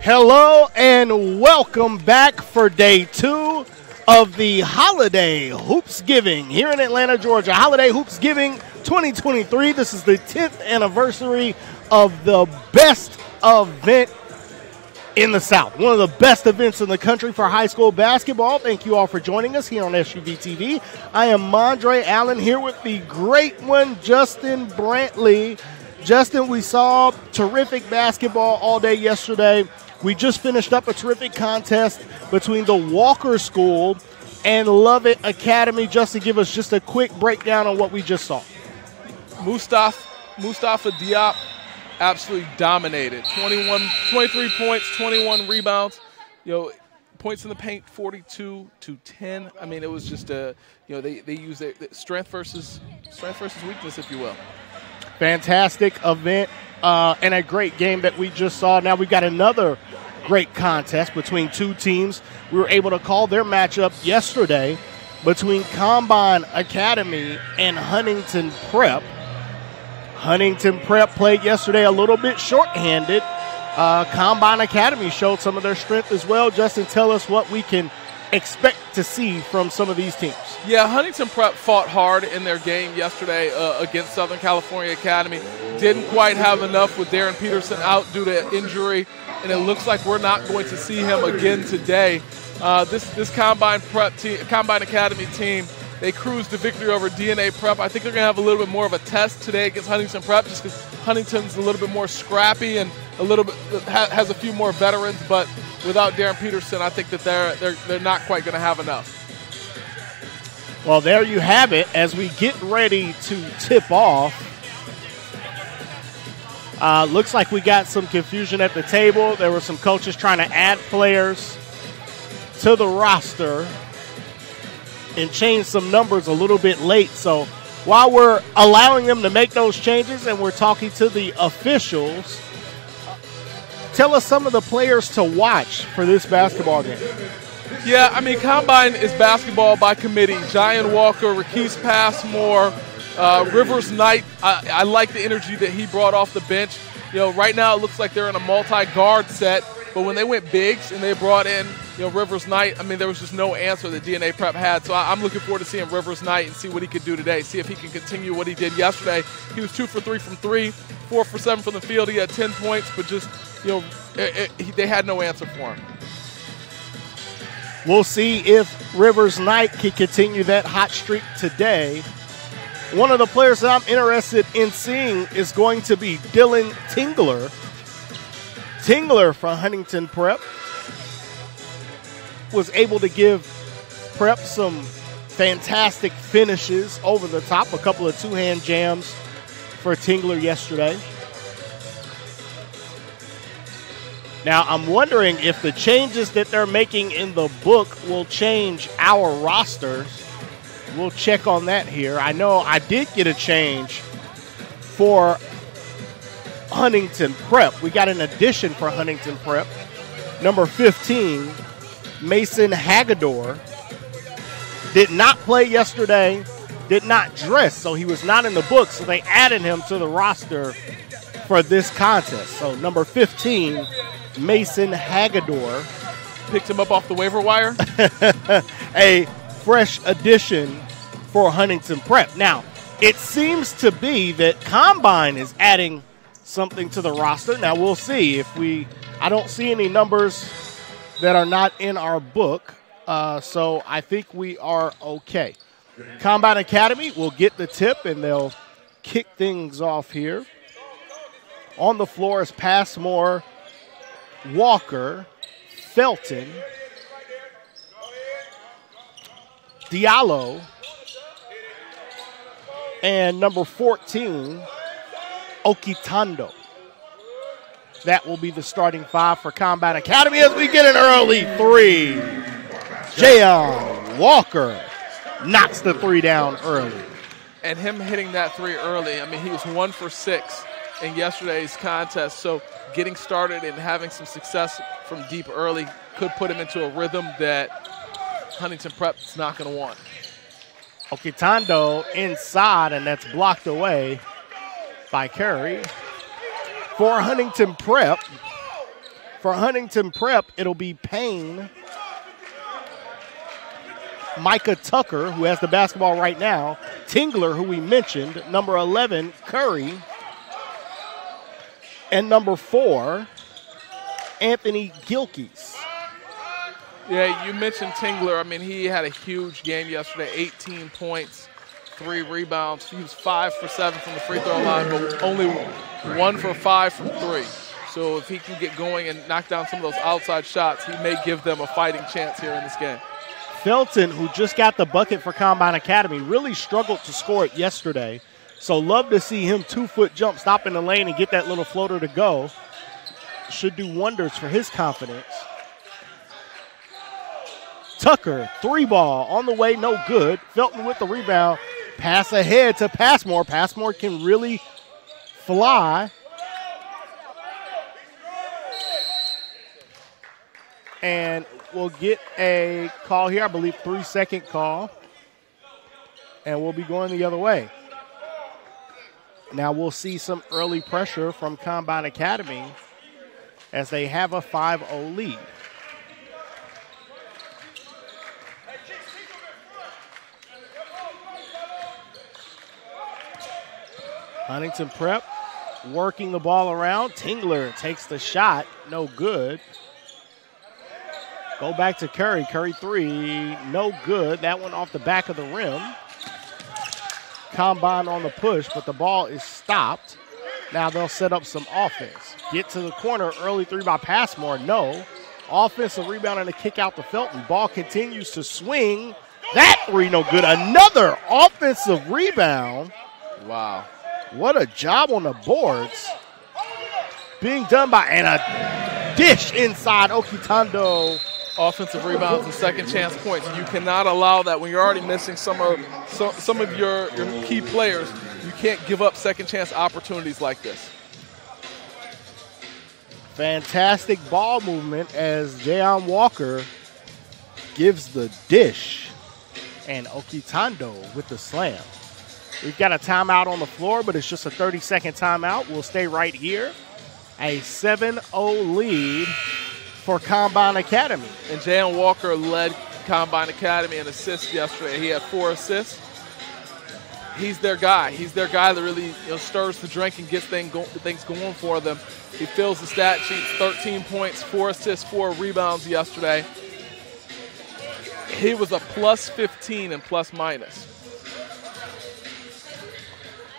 Hello and welcome back for day 2 of the Holiday Hoopsgiving here in Atlanta, Georgia. Holiday Hoopsgiving 2023. This is the 10th anniversary of the best event in the South. One of the best events in the country for high school basketball. Thank you all for joining us here on SUV TV. I am Mondre Allen here with the great one, Justin Brantley. Justin, we saw terrific basketball all day yesterday. We just finished up a terrific contest between the Walker School and Lovett Academy. Justin, give us just a quick breakdown on what we just saw. Mustafa Diop absolutely dominated. 23 points, 21 rebounds. Points in the paint, 42-10. I mean, it was just they used their strength versus weakness, if you will. Fantastic event and a great game that we just saw. Now we've got another great contest between two teams. We were able to call their matchup yesterday between Combine Academy and Huntington Prep. Huntington Prep played yesterday a little bit shorthanded. Combine Academy showed some of their strength as well. Justin, tell us what we can expect to see from some of these teams. Yeah, Huntington Prep fought hard in their game yesterday against Southern California Academy. Didn't quite have enough with Darren Peterson out due to injury, and it looks like we're not going to see him again today. This Combine Academy team, they cruised to victory over DNA Prep. I think they're going to have a little bit more of a test today against Huntington Prep, just because Huntington's a little bit more scrappy and a little bit has a few more veterans. But without Darren Peterson, I think that they're not quite going to have enough. Well, there you have it. As we get ready to tip off, looks like we got some confusion at the table. There were some coaches trying to add players to the roster and change some numbers a little bit late. So while we're allowing them to make those changes and we're talking to the officials, tell us some of the players to watch for this basketball game. Yeah, I mean, Combine is basketball by committee. Giant Walker, Rakese Passmore, Rivers Knight. I like the energy that he brought off the bench. Right now it looks like they're in a multi-guard set, but when they went bigs and they brought in Rivers Knight, I mean, there was just no answer that DNA Prep had. So I'm looking forward to seeing Rivers Knight and see what he could do today, see if he can continue what he did yesterday. He was 2 for 3 from 3, 4 for 7 from the field. He had 10 points, but just, they had no answer for him. We'll see if Rivers Knight can continue that hot streak today. One of the players that I'm interested in seeing is going to be Dylan Tingler. Tingler from Huntington Prep was able to give Prep some fantastic finishes over the top. A couple of two-hand jams for Tingler yesterday. Now, I'm wondering if the changes that they're making in the book will change our rosters. We'll check on that here. I know I did get a change for Huntington Prep. We got an addition for Huntington Prep. Number 15, Mason Hagedorn, did not play yesterday, did not dress, so he was not in the book, so they added him to the roster for this contest. So number 15, Mason Hagedorn. Picked him up off the waiver wire. A fresh addition for Huntington Prep. Now, it seems to be that Combine is adding something to the roster. Now, we'll see. I don't see any numbers that are not in our book, so I think we are okay. Combine Academy will get the tip, and they'll kick things off here. On the floor is Passmore, Walker, Felton, Diallo, and number 14, Okitondo. That will be the starting 5 for Combine Academy as we get an early 3. Jayon Walker knocks the 3 down early. And him hitting that 3 early, I mean, he was 1 for 6 in yesterday's contest. So getting started and having some success from deep early could put him into a rhythm that Huntington Prep is not going to want. Okitondo inside, and that's blocked away by Curry. For Huntington Prep, For Huntington Prep, it'll be Payne, Micah Tucker, who has the basketball right now, Tingler, who we mentioned, number 11, Curry, and number 4, Anthony Gilkes. Yeah, you mentioned Tingler. I mean, he had a huge game yesterday, 18 points, 3 rebounds. He was 5 for 7 from the free throw line, but only 1 for 5 from 3. So if he can get going and knock down some of those outside shots, he may give them a fighting chance here in this game. Felton, who just got the bucket for Combine Academy, really struggled to score it yesterday. So love to see him 2-foot jump, stop in the lane, and get that little floater to go. Should do wonders for his confidence. Tucker, 3-ball on the way, no good. Felton with the rebound. Pass ahead to Passmore. Passmore can really fly. And we'll get a call here, I believe 3-second call. And we'll be going the other way. Now we'll see some early pressure from Combine Academy as they have a 5-0 lead. Huntington Prep working the ball around. Tingler takes the shot, no good. Go back to Curry. Curry 3, no good. That one off the back of the rim. Combine on the push, but the ball is stopped. Now they'll set up some offense. Get to the corner, early 3 by Passmore, no. Offensive rebound and a kick out to Felton. Ball continues to swing. That 3, no good. Another offensive rebound. Wow. What a job on the boards. Being done by, and a dish inside Okitondo. Offensive rebounds and second chance points. You cannot allow that when you're already missing some of your key players. You can't give up second chance opportunities like this. Fantastic ball movement as Jayon Walker gives the dish. And Okitondo with the slam. We've got a timeout on the floor, but it's just a 30-second timeout. We'll stay right here. A 7-0 lead for Combine Academy. And Jayon Walker led Combine Academy in assists yesterday. He had 4 assists. He's their guy. He's their guy that really stirs the drink and gets things going for them. He fills the stat sheets, 13 points, 4 assists, 4 rebounds yesterday. He was a plus 15 and plus minus.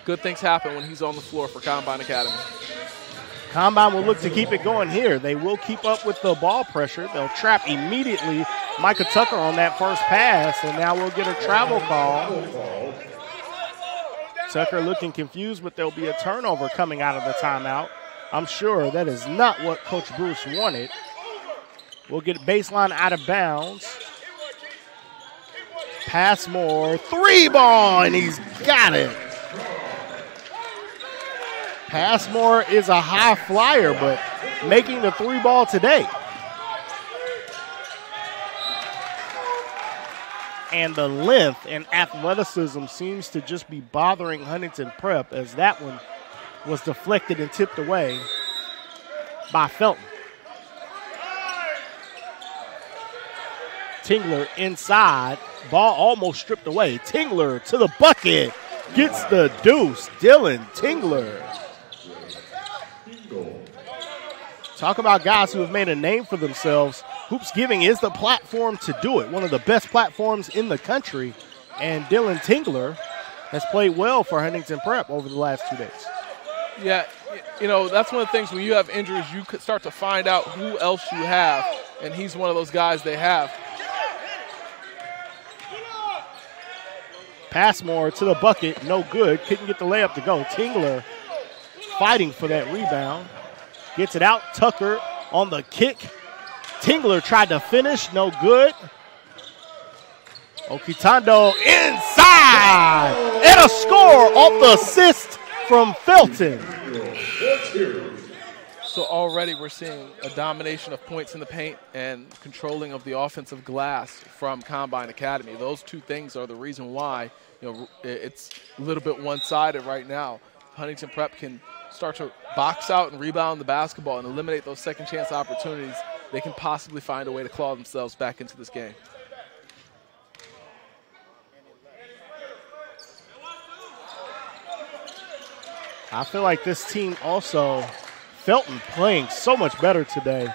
Good things happen when he's on the floor for Combine Academy. Combine will look to keep it going here. They will keep up with the ball pressure. They'll trap immediately Micah Tucker on that first pass, and now we'll get a travel call. Tucker looking confused, but there'll be a turnover coming out of the timeout. I'm sure that is not what Coach Bruce wanted. We'll get baseline out of bounds. Passmore, 3-ball, and he's got it. Passmore is a high flyer, but making the 3-ball today. And the length and athleticism seems to just be bothering Huntington Prep as that one was deflected and tipped away by Felton. Tingler inside, ball almost stripped away. Tingler to the bucket, gets the deuce. Dylan Tingler. Talk about guys who have made a name for themselves. Hoopsgiving is the platform to do it, one of the best platforms in the country. And Dylan Tingler has played well for Huntington Prep over the last 2 days. Yeah, that's one of the things when you have injuries, you could start to find out who else you have, and he's one of those guys they have. Passmore to the bucket, no good. Couldn't get the layup to go. Tingler fighting for that rebound. Gets it out. Tucker on the kick. Tingler tried to finish, no good. Okitondo inside. And a score off the assist from Felton. So already we're seeing a domination of points in the paint and controlling of the offensive glass from Combine Academy. Those 2 things are the reason why it's a little bit one-sided right now. Huntington Prep can start to box out and rebound the basketball and eliminate those second chance opportunities, they can possibly find a way to claw themselves back into this game. I feel like this team also, Felton playing so much better today.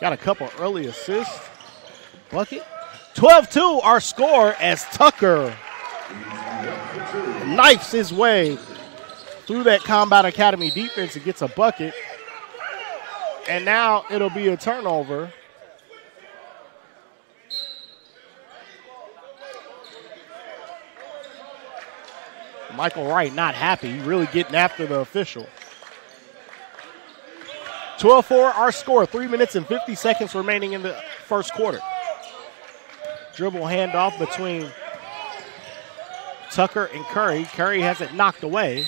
Got a couple early assists. Bucket. 12-2 our score as Tucker knifes his way through that Combine Academy defense and gets a bucket. And now it'll be a turnover. Michael Wright not happy, really getting after the official. 12-4 our score, 3 minutes and 50 seconds remaining in the first quarter. Dribble handoff between Tucker and Curry. Curry has it knocked away.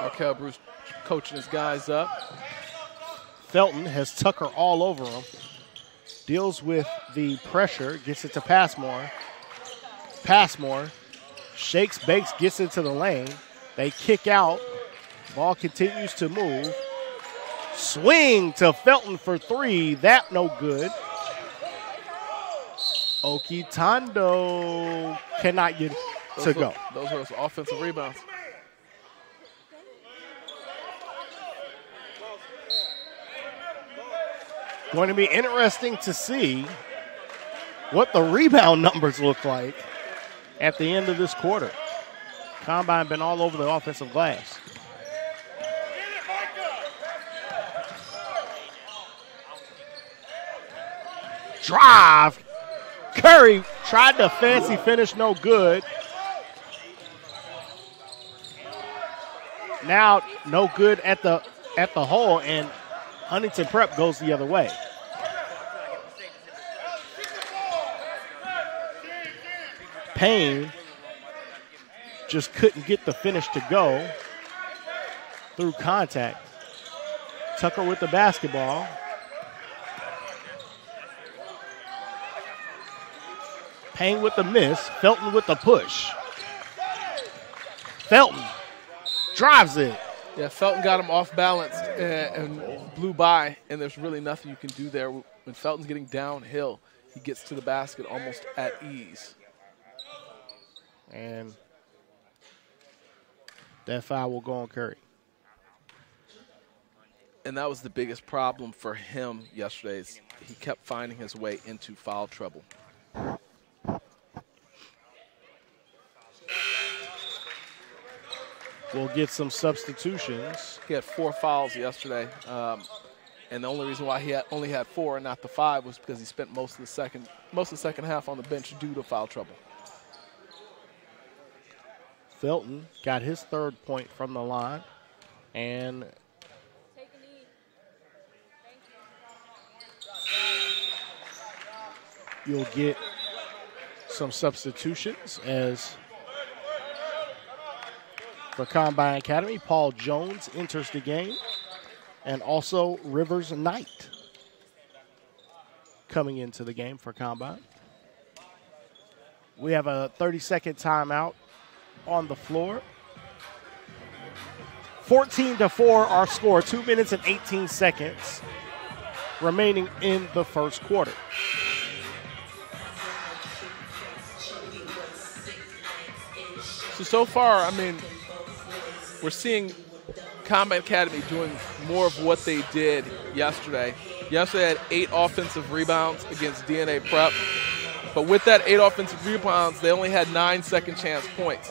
Arkel Bruce coaching his guys up. Felton has Tucker all over him. Deals with the pressure, gets it to Passmore. Passmore shakes, bakes, gets into the lane. They kick out. Ball continues to move. Swing to Felton for three. That no good. Okitondo cannot get to go. Those were offensive rebounds. Going to be interesting to see what the rebound numbers look like at the end of this quarter. Combine been all over the offensive glass. Drive. Curry tried to fancy finish, no good. Now no good at the hole, and Huntington Prep goes the other way. Payne just couldn't get the finish to go through contact. Tucker with the basketball. Payne with the miss. Felton with the push. Felton drives it. Yeah, Felton got him off balance and blew by, and there's really nothing you can do there. When Felton's getting downhill, he gets to the basket almost at ease. And that foul will go on Curry. And that was the biggest problem for him yesterday. Is he kept finding his way into foul trouble. We'll get some substitutions. He had 4 fouls yesterday, and the only reason why he only had 4 and not the 5 was because he spent most of the second half on the bench due to foul trouble. Felton got his 3rd point from the line, and you'll get some substitutions as for Combine Academy, Paul Jones enters the game, and also Rivers Knight coming into the game for Combine. We have a 30-second timeout on the floor. 14-4 our score, 2 minutes and 18 seconds remaining in the first quarter. So far, I mean, we're seeing Combine Academy doing more of what they did yesterday. Yesterday had 8 offensive rebounds against DNA Prep. But with that 8 offensive rebounds, they only had 9 second chance points.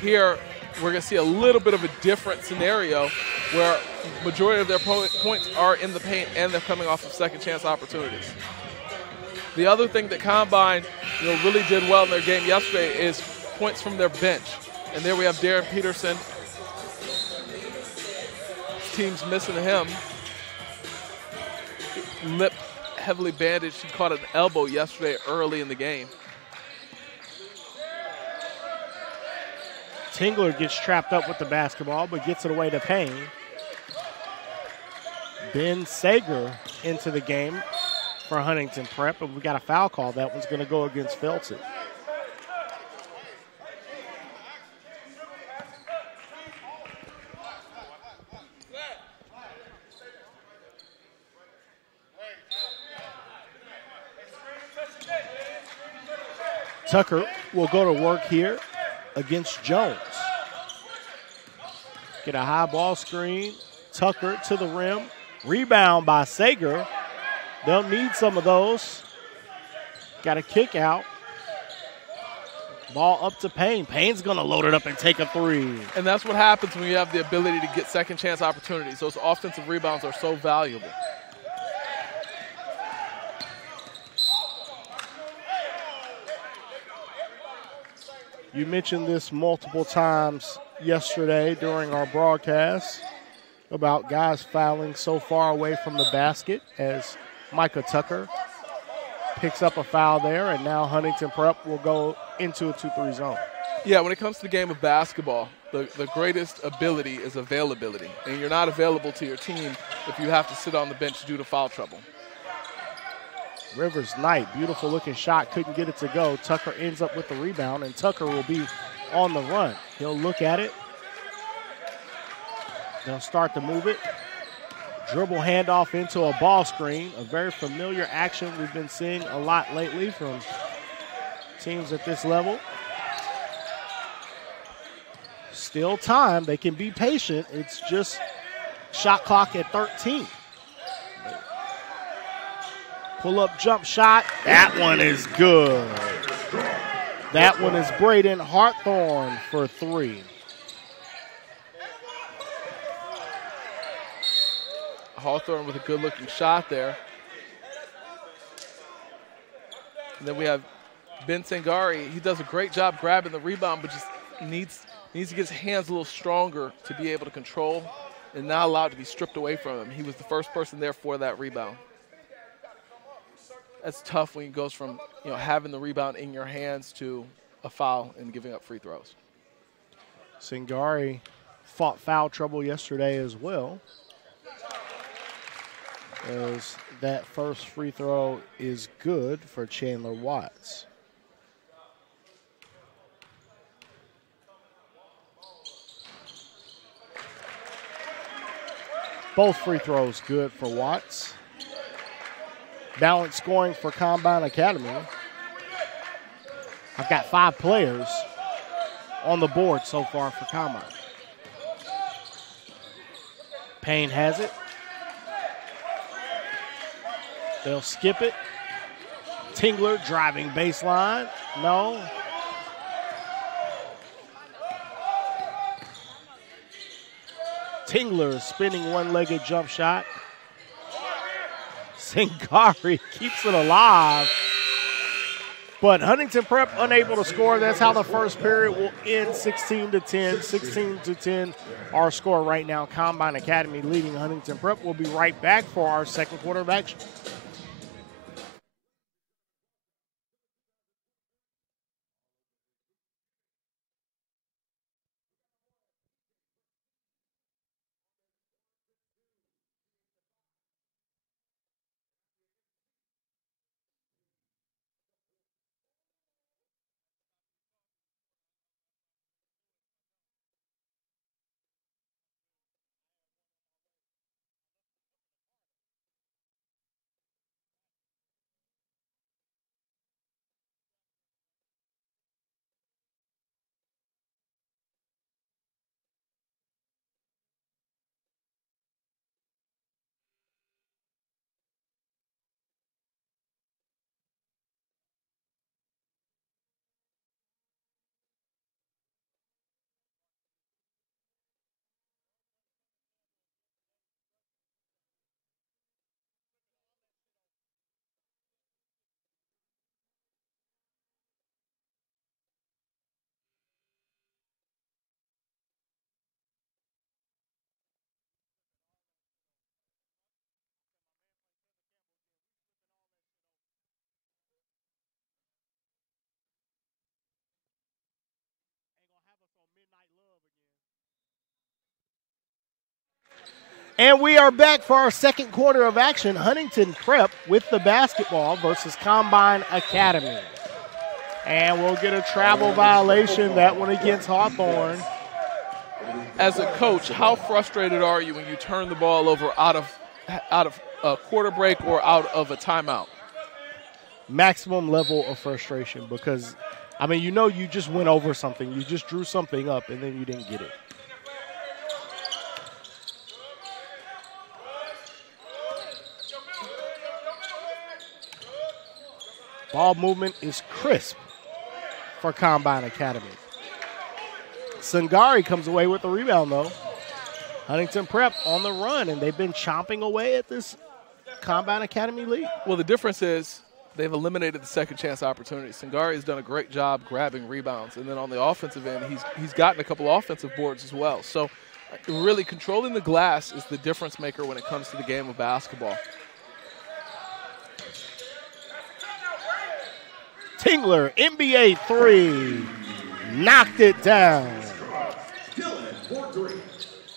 Here, we're going to see a little bit of a different scenario where majority of their points are in the paint and they're coming off of second chance opportunities. The other thing that Combine really did well in their game yesterday is points from their bench. And there we have Darren Peterson. Team's missing him. Lip heavily bandaged. He caught an elbow yesterday early in the game. Tingler gets trapped up with the basketball, but gets it away to Payne. Ben Sager into the game for Huntington Prep, and we got a foul call. That one's going to go against Felton. Tucker will go to work here against Jones. Get a high ball screen. Tucker to the rim. Rebound by Sager. They'll need some of those. Got a kick out. Ball up to Payne. Payne's going to load it up and take a three. And that's what happens when you have the ability to get second chance opportunities. Those offensive rebounds are so valuable. You mentioned this multiple times yesterday during our broadcast about guys fouling so far away from the basket as Micah Tucker picks up a foul there, and now Huntington Prep will go into a 2-3 zone. Yeah, when it comes to the game of basketball, the greatest ability is availability. And you're not available to your team if you have to sit on the bench due to foul trouble. Rivers Knight, beautiful looking shot, couldn't get it to go. Tucker ends up with the rebound, and Tucker will be on the run. He'll look at it. They'll start to move it. Dribble handoff into a ball screen, a very familiar action we've been seeing a lot lately from teams at this level. Still time. They can be patient. It's just shot clock at 13. Pull-up jump shot. That one is good. That one is Braden Hartthorne for three. Hawthorne with a good-looking shot there. And then we have Ben Sangari. He does a great job grabbing the rebound, but just needs to get his hands a little stronger to be able to control and not allow it to be stripped away from him. He was the first person there for that rebound. That's tough when it goes from having the rebound in your hands to a foul and giving up free throws. Sangari fought foul trouble yesterday as well, as that first free throw is good for Chandler Watts. Both free throws good for Watts. Balanced scoring for Combine Academy. I've got 5 players on the board so far for Combine. Payne has it. They'll skip it. Tingler driving baseline. No. Tingler spinning one-legged jump shot. Sangari keeps it alive. But Huntington Prep unable to score. That's how the first period will end 16-10. 16-10 our score right now. Combine Academy leading Huntington Prep. We'll be right back for our second quarter of action. And we are back for our second quarter of action. Huntington Prep with the basketball versus Combine Academy. And we'll get a travel violation, that one against Hawthorne. As a coach, how frustrated are you when you turn the ball over out of a quarter break or out of a timeout? Maximum level of frustration because, I mean, you know you just went over something. You just drew something up, and then you didn't get it. Ball movement is crisp for Combine Academy. Sangari comes away with the rebound, though. Huntington Prep on the run, and they've been chomping away at this Combine Academy lead. Well, the difference is they've eliminated the second chance opportunities. Sangari has done a great job grabbing rebounds, and then on the offensive end, he's gotten a couple offensive boards as well. So really controlling the glass is the difference maker when it comes to the game of basketball. Tingler, NBA three, knocked it down.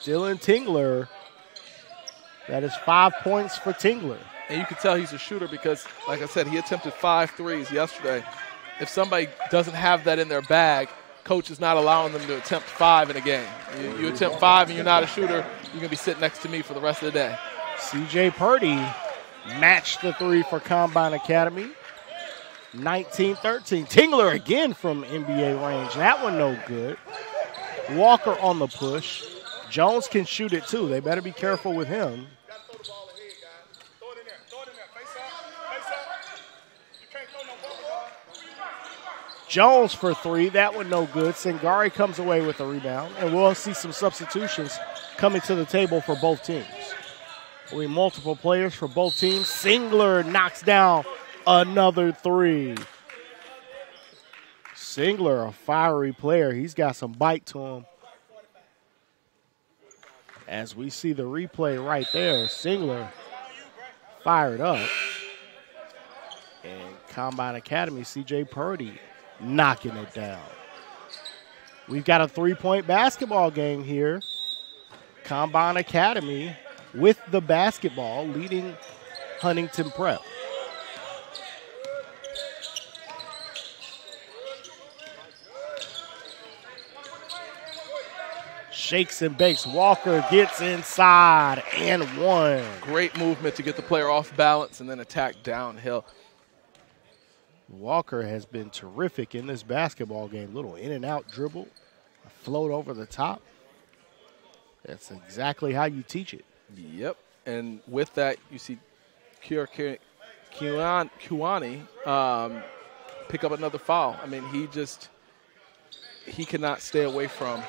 Dylan Tingler, that is 5 points for Tingler. And you can tell he's a shooter because, like I said, he attempted 5 threes yesterday. If somebody doesn't have that in their bag, coach is not allowing them to attempt 5 in a game. You attempt 5 and you're not a shooter, you're going to be sitting next to me for the rest of the day. CJ Purdie matched the three for Combine Academy. 19-13. Tingler again from NBA range. That one no good. Walker on the push. Jones can shoot it too. They better be careful with him. Jones for three. That one no good. Sangari comes away with the rebound. And we'll see some substitutions coming to the table for both teams. We multiple players for both teams. Singler knocks down another three. Singler, a fiery player. He's got some bite to him. As we see the replay right there, Singler fired up. And Combine Academy, CJ Purdie knocking it down. We've got a three-point basketball game here. Combine Academy with the basketball leading Huntington Prep. Shakes and bakes. Walker gets inside and one. Great movement to get the player off balance and then attack downhill. Walker has been terrific in this basketball game. Little in and out dribble, a float over the top. That's exactly how you teach it. Yep, and with that, you see Kiwani pick up another foul. I mean, he cannot stay away from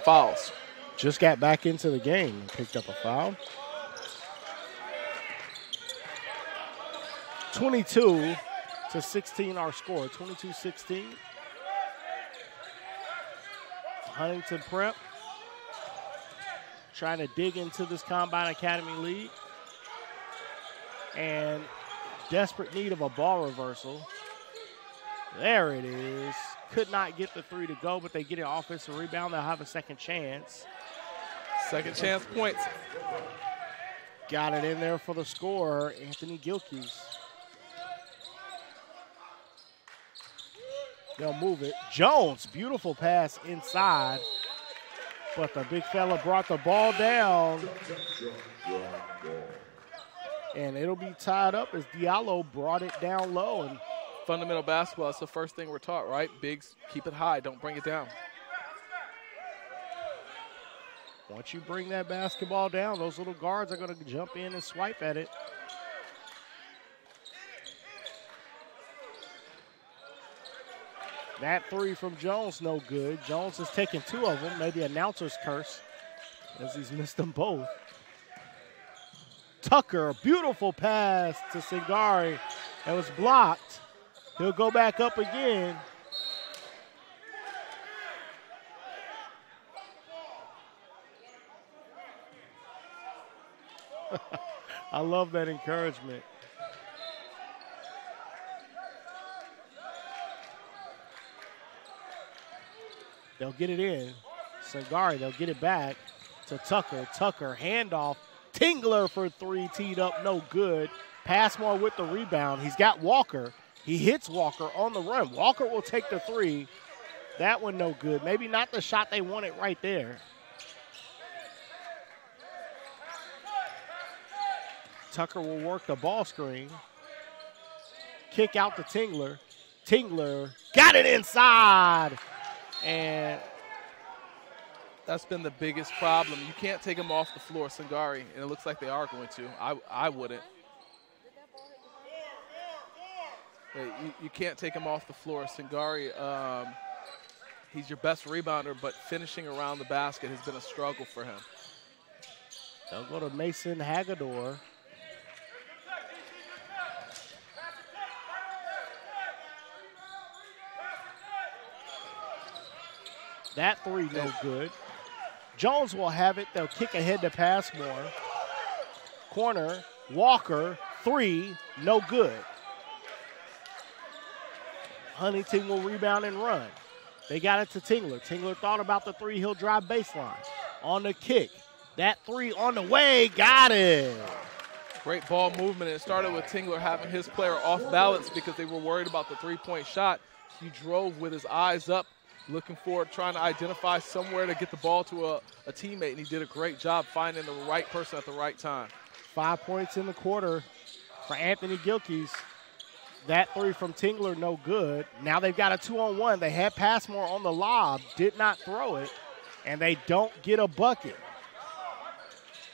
fouls. Just got back into the game and picked up a foul. 22-16 our score, 22-16. Huntington Prep trying to dig into this Combine Academy lead. And desperate need of a ball reversal. There it is. Could not get the three to go, but they get an offensive rebound. They'll have a second chance. Second chance points. Got it in there for the scorer, Anthony Gilkes. They'll move it. Jones, beautiful pass inside. But the big fella brought the ball down. And it'll be tied up as Diallo brought it down low. And fundamental basketball, that's the first thing we're taught, right? Bigs, keep it high, don't bring it down. Once you bring that basketball down, those little guards are going to jump in and swipe at it. That three from Jones, no good. Jones has taken two of them, maybe announcer's curse, as he's missed them both. Tucker, beautiful pass to Sangari. It was blocked. He'll go back up again. I love that encouragement. They'll get it in. Sangari, they'll get it back. to Tucker. Tucker, handoff. Tingler for three, teed up, no good. Passmore with the rebound. He's got Walker. He hits Walker on the run. Walker will take the three. That one no good. Maybe not the shot they wanted right there. Tucker will work the ball screen. Kick out to Tingler. Tingler got it inside. And that's been the biggest problem. You can't take him off the floor, Singari, and it looks like they are going to. I wouldn't. You can't take him off the floor. Singari, he's your best rebounder, but finishing around the basket has been a struggle for him. They'll go to Mason Hagedorn. That three no good. Jones will have it. They'll kick ahead to Passmore. Corner, Walker, three, no good. Huntington will rebound and run. They got it to Tingler. Tingler thought about the three. He'll drive baseline. On the kick. That three on the way. Got it. Great ball movement. It started with Tingler having his player off balance because they were worried about the three-point shot. He drove with his eyes up, looking for, trying to identify somewhere to get the ball to a teammate, and he did a great job finding the right person at the right time. 5 points in the quarter for Anthony Gilkes. That three from Tingler, no good. Now they've got a 2-on-1. They had Passmore on the lob, did not throw it, and they don't get a bucket.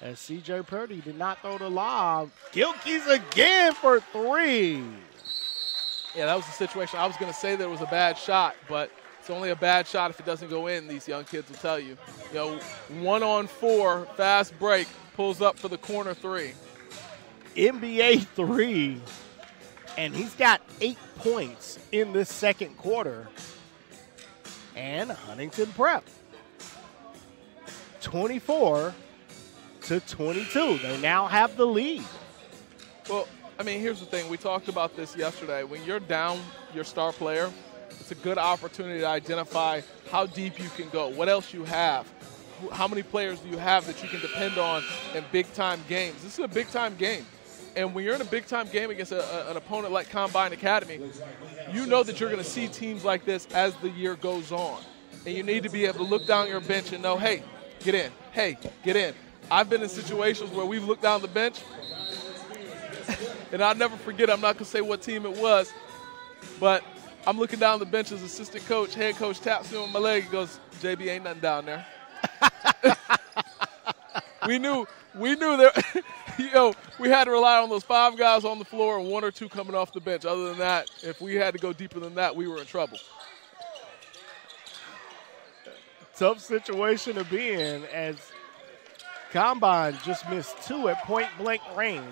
As C.J. Purdie did not throw the lob. Gilkes again for three. Yeah, that was the situation. I was going to say that it was a bad shot, but it's only a bad shot if it doesn't go in, these young kids will tell you. 1-on-4, fast break, pulls up for the corner three. NBA three, and he's got 8 points in this second quarter. And Huntington Prep, 24-22. They now have the lead. Well, I mean, here's the thing. We talked about this yesterday. When you're down your star player, it's a good opportunity to identify how deep you can go, what else you have, how many players do you have that you can depend on in big-time games. This is a big-time game. And when you're in a big-time game against an opponent like Combine Academy, you know that you're going to see teams like this as the year goes on. And you need to be able to look down your bench and know, hey, get in. Hey, get in. I've been in situations where we've looked down the bench, and I'll never forget, I'm not going to say what team it was, but I'm looking down the bench as assistant coach. Head coach taps me on my leg and goes, JB, ain't nothing down there. we knew that, we had to rely on those 5 guys on the floor and 1 or 2 coming off the bench. Other than that, if we had to go deeper than that, we were in trouble. Tough situation to be in as Combine just missed 2 at point-blank range.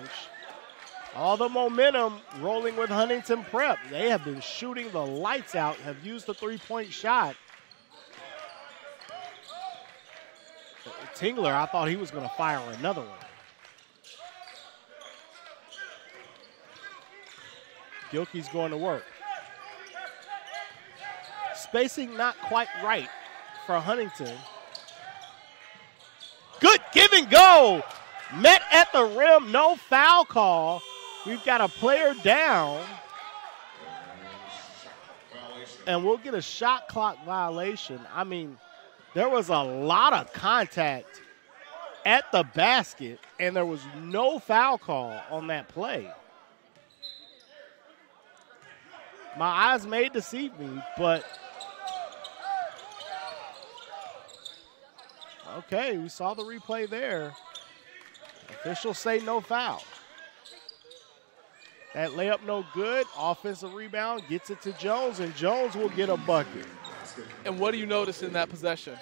All the momentum rolling with Huntington Prep. They have been shooting the lights out, have used the three-point shot. Tingler, I thought he was going to fire another one. Gilkes going to work. Spacing not quite right for Huntington. Good give and go. Met at the rim, no foul call. We've got a player down. And we'll get a shot clock violation. I mean, there was a lot of contact at the basket, and there was no foul call on that play. My eyes may deceive me, but okay, we saw the replay there. Officials say no foul. That layup no good. Offensive rebound gets it to Jones, and Jones will get a bucket. And what do you notice in that possession?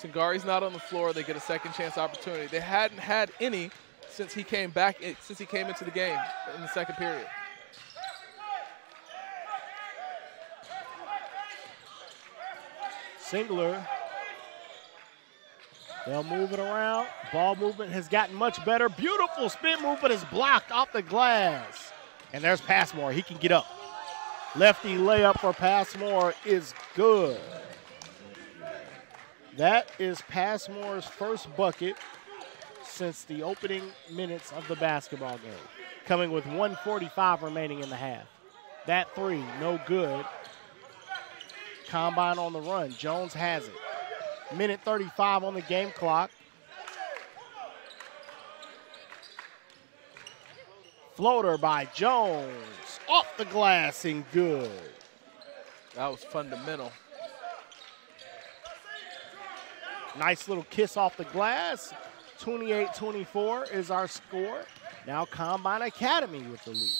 Singari's not on the floor. They get a second chance opportunity. They hadn't had any since he came into the game in the second period. Singler. They'll move it around. Ball movement has gotten much better. Beautiful spin move, but it's blocked off the glass. And there's Passmore. He can get up. Lefty layup for Passmore is good. That is Passmore's first bucket since the opening minutes of the basketball game, coming with 1:45 remaining in the half. That three, no good. Combine on the run. Jones has it. Minute 35 on the game clock. Floater by Jones. Off the glass and good. That was fundamental. Nice little kiss off the glass. 28-24 is our score. Now Combine Academy with the lead.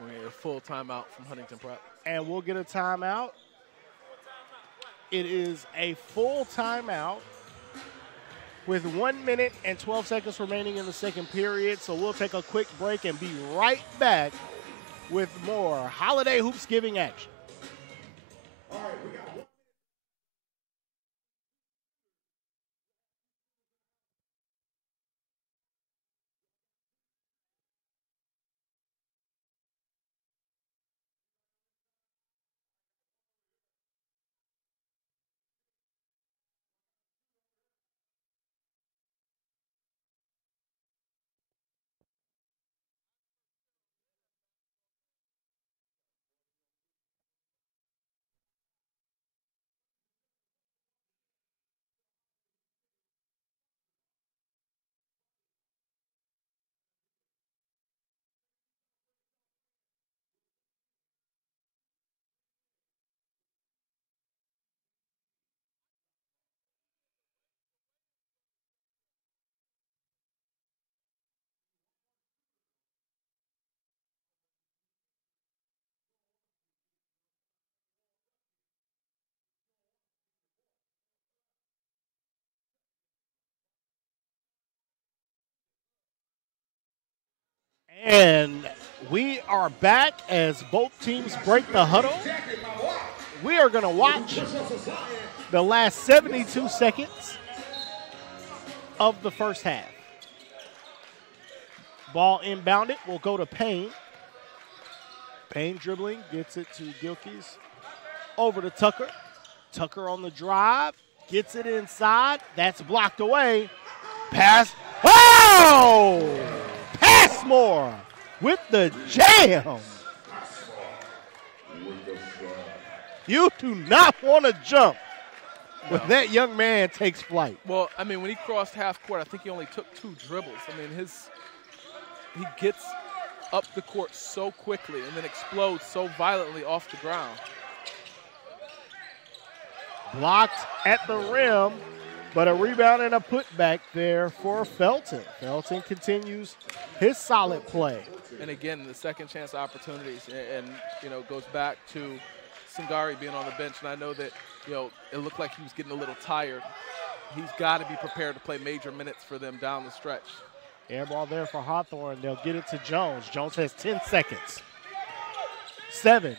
We're going to get a full timeout from Huntington Prep. And we'll get a timeout. It is a full timeout with 1 minute and 12 seconds remaining in the second period. So we'll take a quick break and be right back with more Holiday Hoopsgiving action. All right, we got one. And we are back as both teams break the huddle. We are going to watch the last 72 seconds of the first half. Ball inbounded will go to Payne. Payne dribbling, gets it to Gilkes. Over to Tucker. Tucker on the drive, gets it inside. That's blocked away. Pass. Oh! Passmore with the jam. You do not want to jump when that young man takes flight. Well, I mean, when he crossed half court, I think he only took 2 dribbles. I mean, he gets up the court so quickly and then explodes so violently off the ground. Blocked at the rim, but a rebound and a putback there for Felton. Felton continues his solid play. And again, the second chance opportunities, and you know, goes back to Singari being on the bench. And I know that, you know, it looked like he was getting a little tired. He's got to be prepared to play major minutes for them down the stretch. Air ball there for Hawthorne. They'll get it to Jones. Jones has 10 seconds. 7.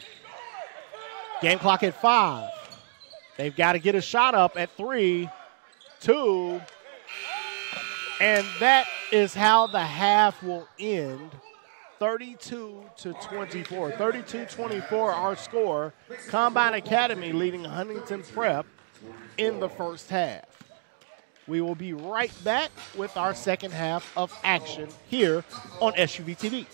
Game clock at 5. They've got to get a shot up at 3, 2. And that is how the half will end. 32-24. 32-24 our score. Combine Academy leading Huntington Prep in the first half. We will be right back with our second half of action here on SUV TV.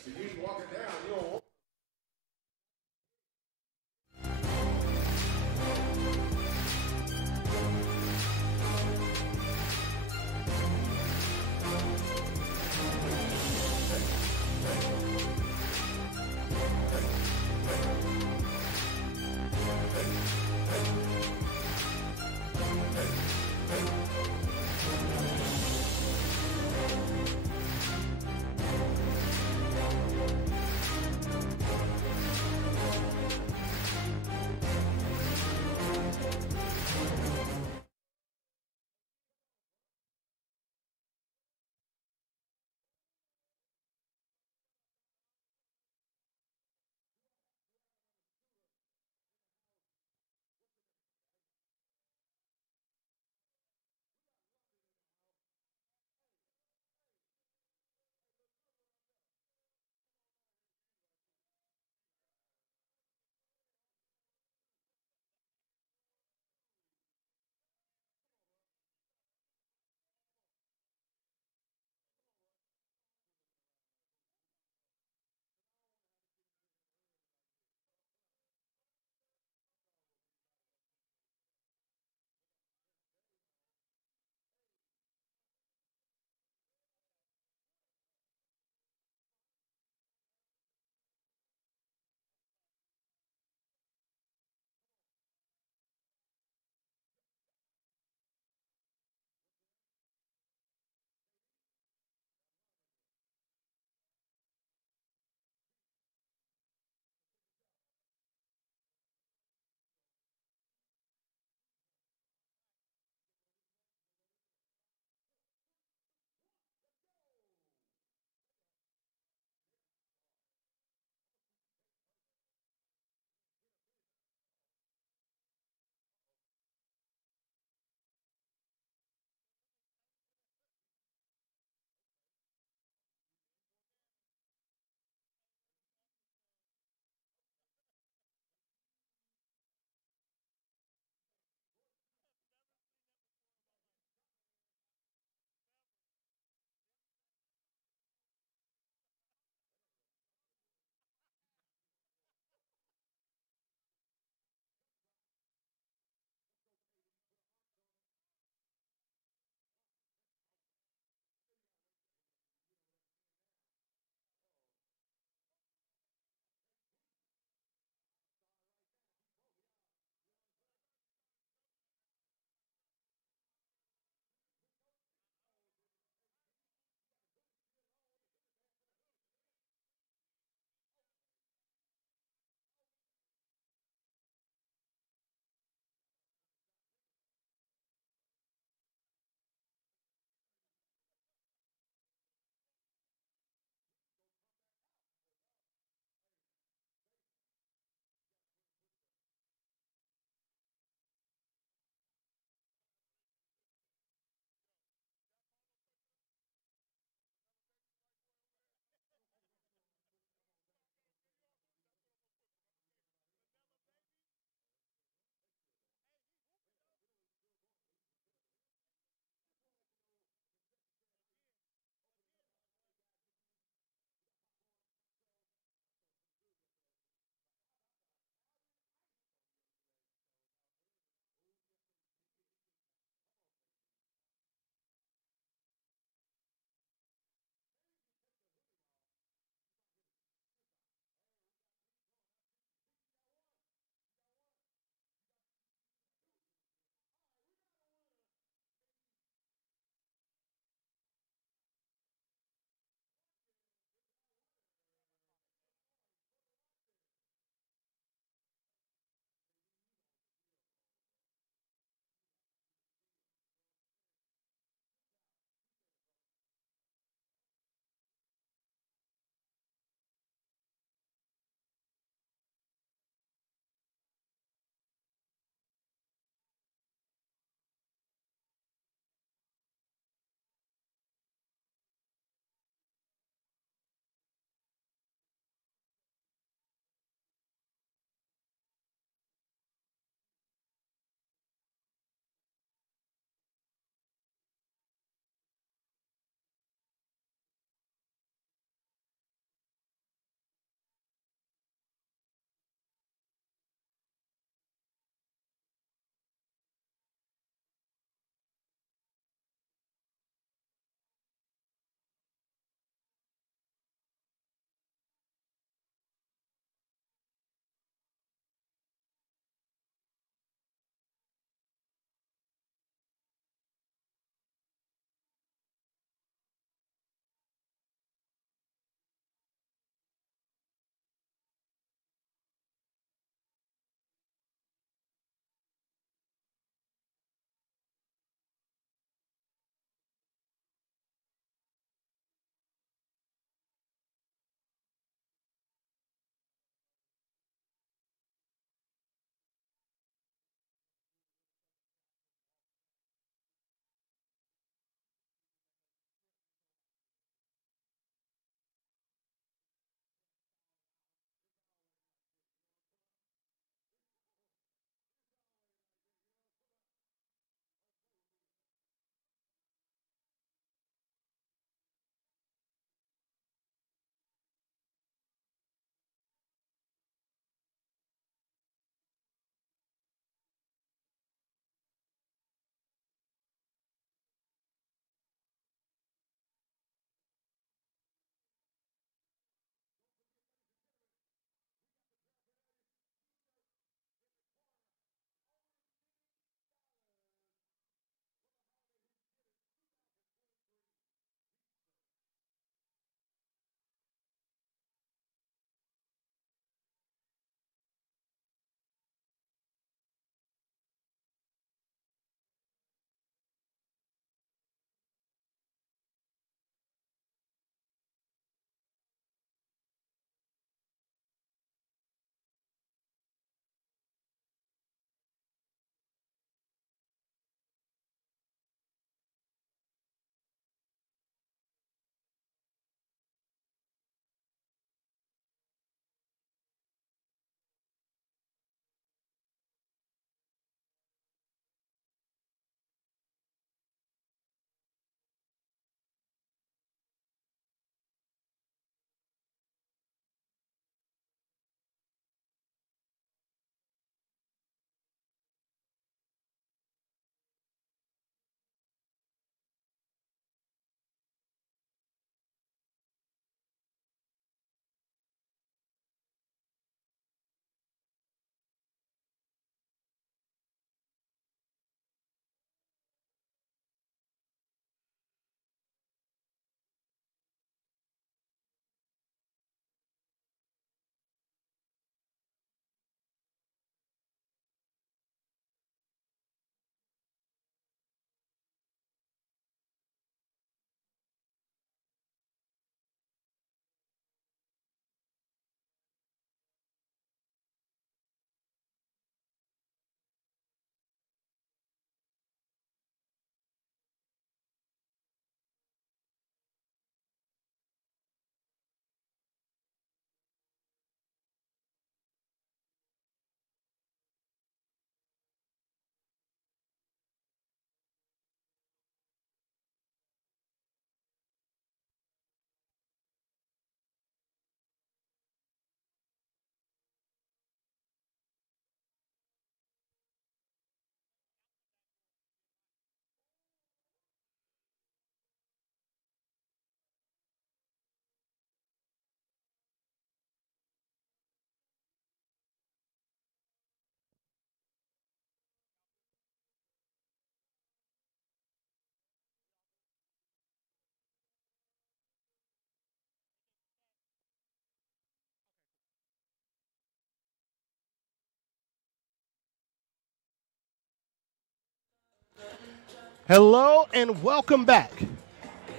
Hello and welcome back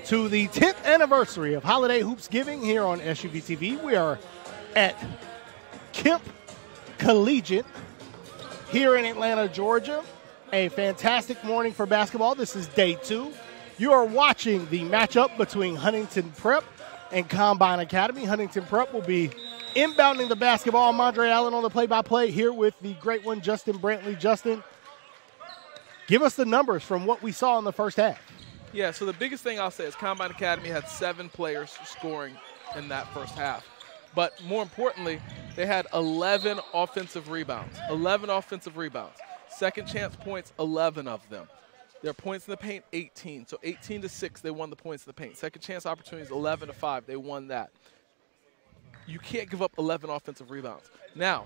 to the 10th anniversary of Holiday Hoopsgiving here on SUV TV. We are at Kemp Collegiate here in Atlanta, Georgia. A fantastic morning for basketball. This is day 2. You are watching the matchup between Huntington Prep and Combine Academy. Huntington Prep will be inbounding the basketball. I'm Andre Allen on the play-by-play here with the great one, Justin Brantley. Justin, give us the numbers from what we saw in the first half. Yeah, so the biggest thing I'll say is Combine Academy had 7 players scoring in that first half. But more importantly, they had 11 offensive rebounds. 11 offensive rebounds. Second chance points, 11 of them. Their points in the paint, 18. So 18-6, they won the points in the paint. Second chance opportunities, 11-5, they won that. You can't give up 11 offensive rebounds. Now,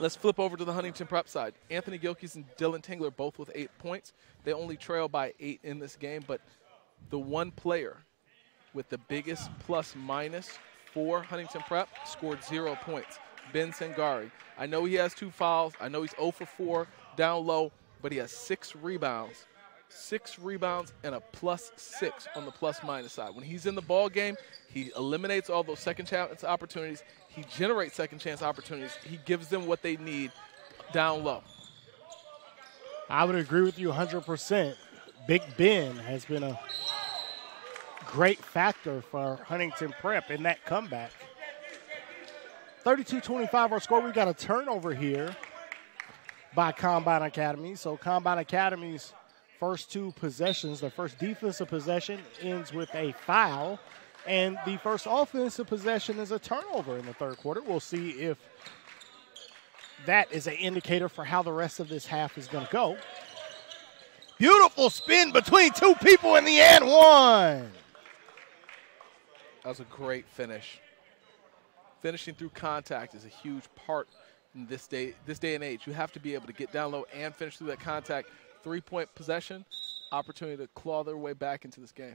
let's flip over to the Huntington Prep side. Anthony Gilkes and Dylan Tingler both with 8 points. They only trail by 8 in this game, but the one player with the biggest plus-minus for Huntington Prep scored 0 points, Ben Sangari. I know he has 2 fouls. I know he's 0 for 4 down low, but he has 6 rebounds. 6 rebounds and a +6 on the plus-minus side. When he's in the ball game, he eliminates all those second chance opportunities. He generates second chance opportunities. He gives them what they need down low. I would agree with you 100%. Big Ben has been a great factor for Huntington Prep in that comeback. 32-25 our score. We've got a turnover here by Combine Academy. So Combine Academy's first 2 possessions, the first defensive possession ends with a foul, and the first offensive possession is a turnover in the third quarter. We'll see if that is an indicator for how the rest of this half is going to go. Beautiful spin between 2 people in the and one. That was a great finish. Finishing through contact is a huge part in this day and age. You have to be able to get down low and finish through that contact. 3-point possession, opportunity to claw their way back into this game.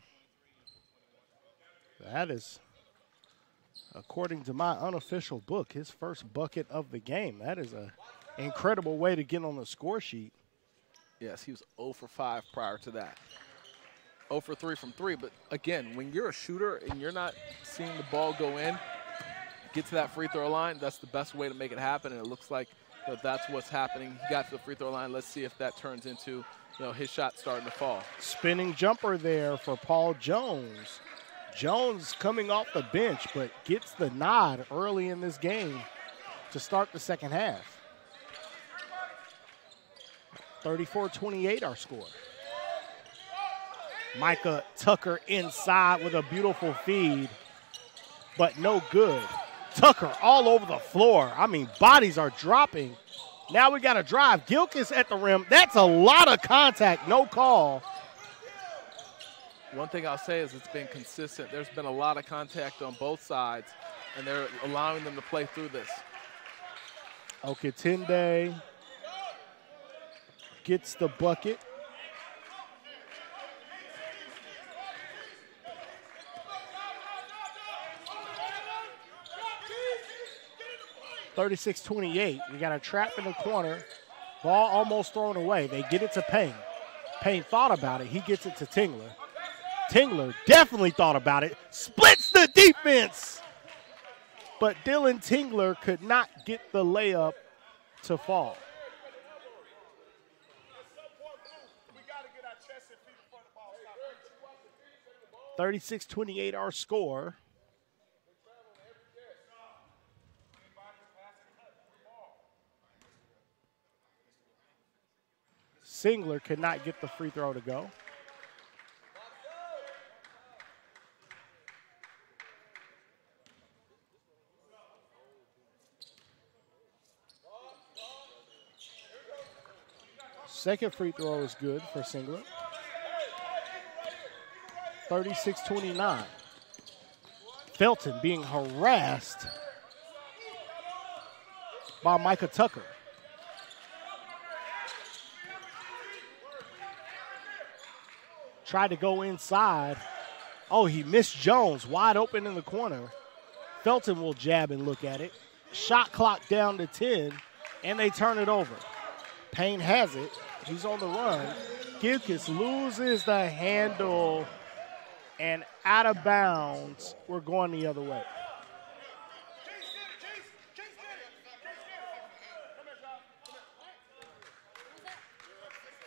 That is, according to my unofficial book, his first bucket of the game. That is an incredible way to get on the score sheet. Yes, he was 0 for 5 prior to that. 0 for 3 from 3, but again, when you're a shooter and you're not seeing the ball go in, get to that free throw line, that's the best way to make it happen, and it looks like that's what's happening. He got to the free throw line. Let's see if that turns into his shot starting to fall. Spinning jumper there for Paul Jones. Jones coming off the bench, but gets the nod early in this game to start the second half. 34-28 our score. Micah Tucker inside with a beautiful feed, but no good. Tucker all over the floor. I mean, bodies are dropping. Now we got to drive. Gilkes at the rim. That's a lot of contact. No call. One thing I'll say is it's been consistent. There's been a lot of contact on both sides, and they're allowing them to play through this. Okitondo gets the bucket. (36-28). We got a trap in the corner. Ball almost thrown away. They get it to Payne. Payne thought about it. He gets it to Tingler. Tingler definitely thought about it. Splits the defense. But Dylan Tingler could not get the layup to fall. (36-28) our score. Singler could not get the free throw to go. Second free throw is good for Singler. 36-29. Felton being harassed by Micah Tucker. Tried to go inside. Oh, he missed Jones, wide open in the corner. Felton will jab and look at it. Shot clock down to 10, and they turn it over. Payne has it. He's on the run. Gilkis loses the handle and out of bounds. We're going the other way.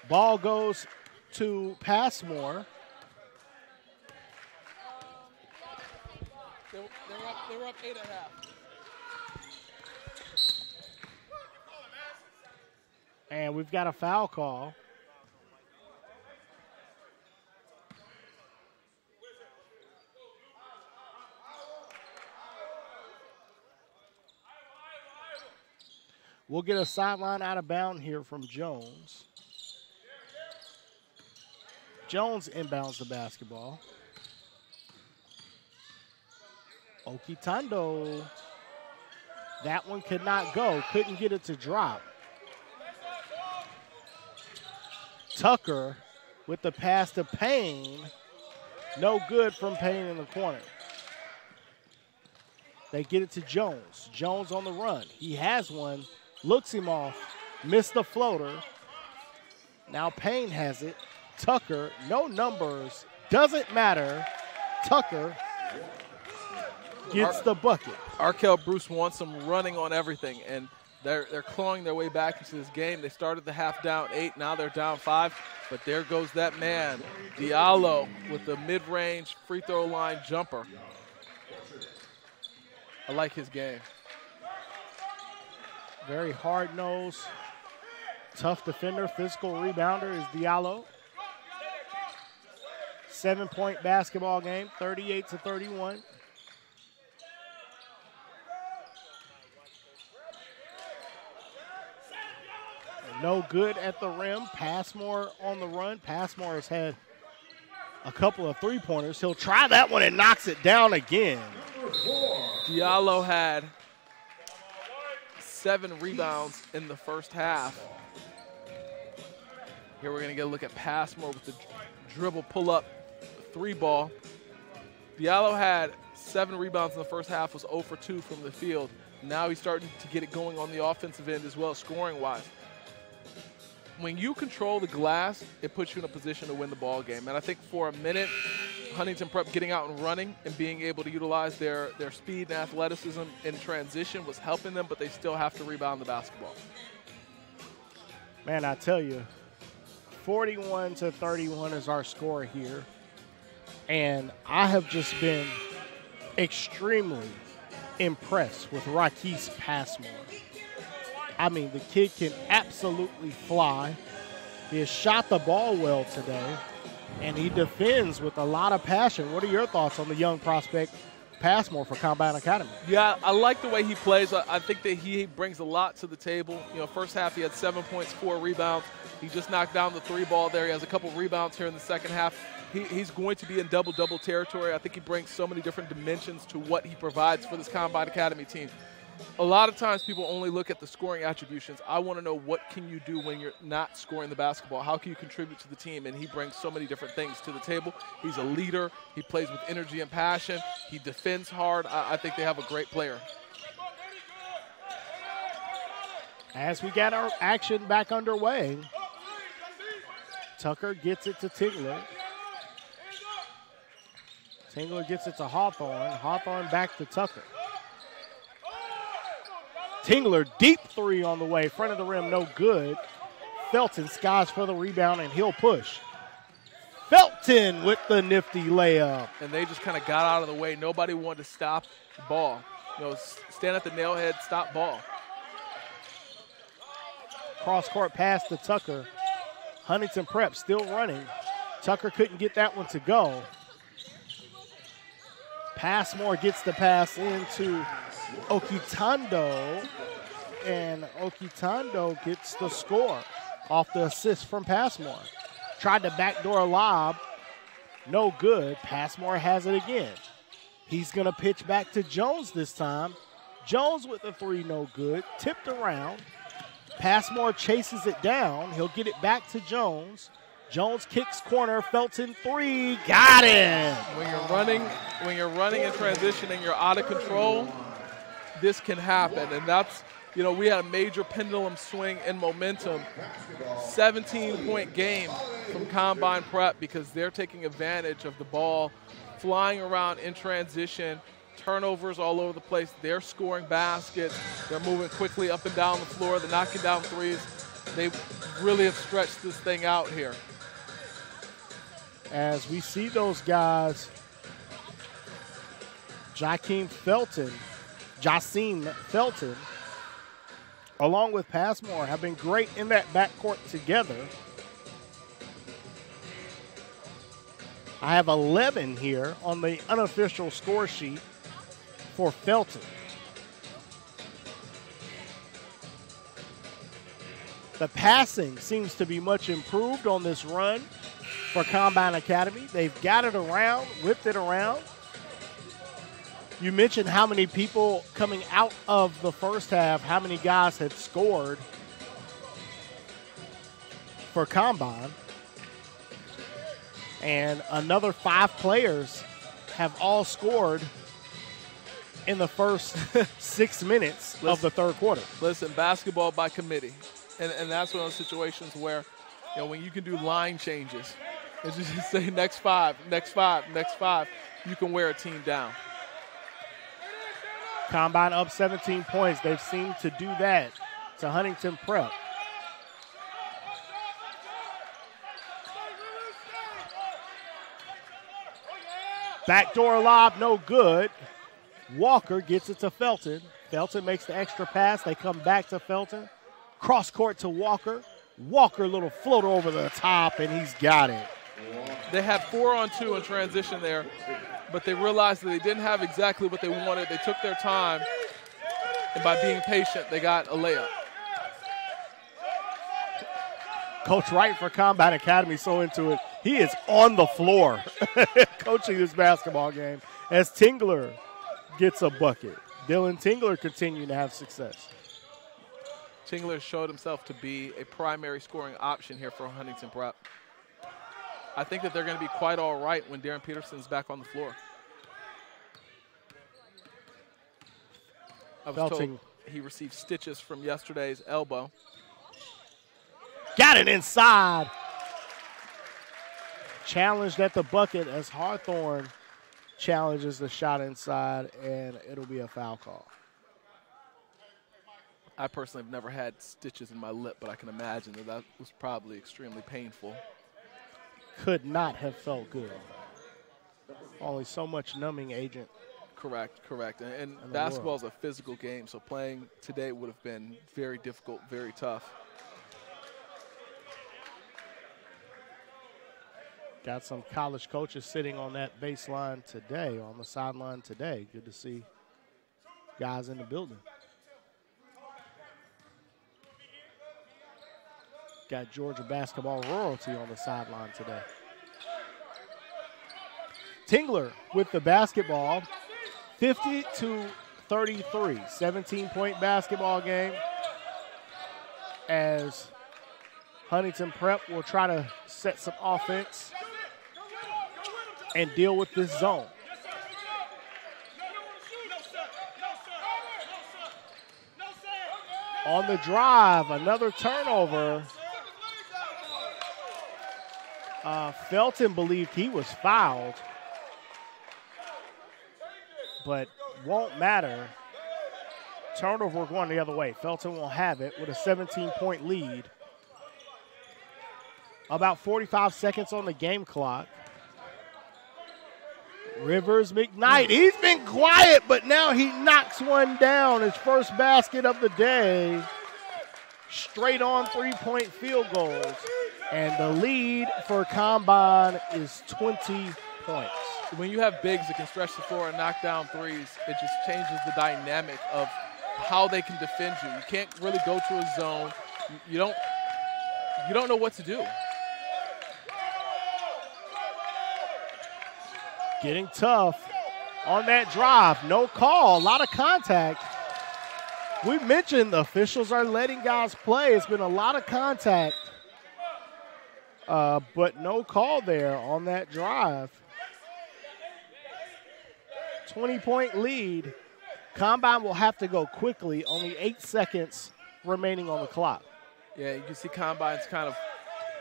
Ball goes to Passmore. They were up 8.5. And we've got a foul call. We'll get a sideline out of bound here from Jones. Jones inbounds the basketball. Okitondo. That one could not go. Couldn't get it to drop. Tucker with the pass to Payne. No good from Payne in the corner. They get it to Jones. Jones on the run. He has one. Looks him off. Missed the floater. Now Payne has it. Tucker, no numbers. Doesn't matter. Tucker gets the bucket. Arkell Bruce wants them running on everything, and they're clawing their way back into this game. They started the half down 8. Now they're down 5. But there goes that man, Diallo, with the mid-range free throw line jumper. I like his game. Very hard-nosed, tough defender, physical rebounder is Diallo. 7-point basketball game, 38-31. No good at the rim. Passmore on the run. Passmore has had a couple of three-pointers. He'll try that one and knocks it down again. Diallo had 7 rebounds in the first half. Here we're going to get a look at Passmore with the dribble pull-up 3 ball. Diallo had 7 rebounds in the first half, was 0 for 2 from the field. Now he's starting to get it going on the offensive end as well, scoring-wise. When you control the glass, it puts you in a position to win the ball game. And I think for a minute, Huntington Prep getting out and running and being able to utilize their speed and athleticism in transition was helping them, but they still have to rebound the basketball. Man, I tell you, 41-31 is our score here. And I have just been extremely impressed with Rakis Passmore. I mean, the kid can absolutely fly. He has shot the ball well today, and he defends with a lot of passion. What are your thoughts on the young prospect Passmore for Combine Academy? Yeah, I like the way he plays. I think that he brings a lot to the table. You know, first half he had 7 points, 4 rebounds. He just knocked down the 3 ball there. He has a couple rebounds here in the second half. He's going to be in double-double territory. I think he brings so many different dimensions to what he provides for this Combine Academy team. A lot of times people only look at the scoring attributions. I want to know what can you do when you're not scoring the basketball. How can you contribute to the team? And he brings so many different things to the table. He's a leader. He plays with energy and passion. He defends hard. I think they have a great player. As we got our action back underway, Tucker gets it to Tingler. Tingler gets it to Hawthorne. Hawthorne back to Tucker. Tingler, deep 3 on the way. Front of the rim, no good. Felton skies for the rebound, and he'll push. Felton with the nifty layup. And they just kind of got out of the way. Nobody wanted to stop the ball. You know, stand at the nailhead, stop ball. Cross-court pass to Tucker. Huntington Prep still running. Tucker couldn't get that one to go. Passmore gets the pass into Okitondo, and Okitondo gets the score off the assist from Passmore. Tried to backdoor lob, no good. Passmore has it again. He's going to pitch back to Jones this time. Jones with the 3, no good. Tipped around. Passmore chases it down. He'll get it back to Jones. Jones kicks corner. Felton 3, got it. When you're running in transition and you're out of control, this can happen, and that's you know, we had a major pendulum swing in momentum. 17-point game from Combine Prep because they're taking advantage of the ball flying around in transition, turnovers all over the place. They're scoring baskets. They're moving quickly up and down the floor. They're knocking down threes. They really have stretched this thing out here. As we see those guys, Jakeem Felton, along with Passmore, have been great in that backcourt together. I have 11 here on the unofficial score sheet for Felton. The passing seems to be much improved on this run for Combine Academy. They've got it around, whipped it around. You mentioned how many people coming out of the first half, how many guys had scored for Combine. And another 5 players have all scored in the first 6 minutes of the third quarter. Listen, basketball by committee. And that's one of those situations where, you know, when you can do line changes, and just say next 5, next 5, next 5, you can wear a team down. Combine up 17 points. They've seemed to do that to Huntington Prep. Backdoor lob, no good. Walker gets it to Felton. Felton makes the extra pass. They come back to Felton. Cross court to Walker. Walker, little floater over the top, and he's got it. They had 4-on-2 in transition there, but they realized that they didn't have exactly what they wanted. They took their time, and by being patient, they got a layup. Coach Wright for Combine Academy so into it. He is on the floor coaching this basketball game as Tingler gets a bucket. Dylan Tingler continuing to have success. Tingler showed himself to be a primary scoring option here for Huntington Prep. I think that they're going to be quite all right when Darren Peterson's back on the floor. I was told he received stitches from yesterday's elbow. Got it inside. Challenged at the bucket as Hawthorne challenges the shot inside, and it'll be a foul call. I personally have never had stitches in my lip, but I can imagine that that was probably extremely painful. Could not have felt good. Only so much numbing agent. Correct. And basketball is a physical game, so playing today would have been very difficult, very tough. Got some college coaches sitting on that baseline today, on the sideline today. Good to see guys in the building. Got Georgia basketball royalty on the sideline today. Tingler with the basketball, 50-33, 17-point basketball game as Huntington Prep will try to set some offense and deal with this zone. On the drive, another turnover. Felton believed he was fouled, but won't matter. Turnover going the other way. Felton will have it with a 17-point lead. About 45 seconds on the game clock. Rivers McKnight, he's been quiet, but now he knocks one down. His first basket of the day. Straight on three-point field goals. And the lead for Combine is 20 points. When you have bigs that can stretch the floor and knock down threes, it just changes the dynamic of how they can defend you. You can't really go to a zone. You don't know what to do. Getting tough on that drive. No call, a lot of contact. We mentioned the officials are letting guys play. It's been a lot of contact, but no call there on that drive. 20-point lead Combine will have to go quickly, only 8 seconds remaining on the clock. Yeah, you can see Combine's kind of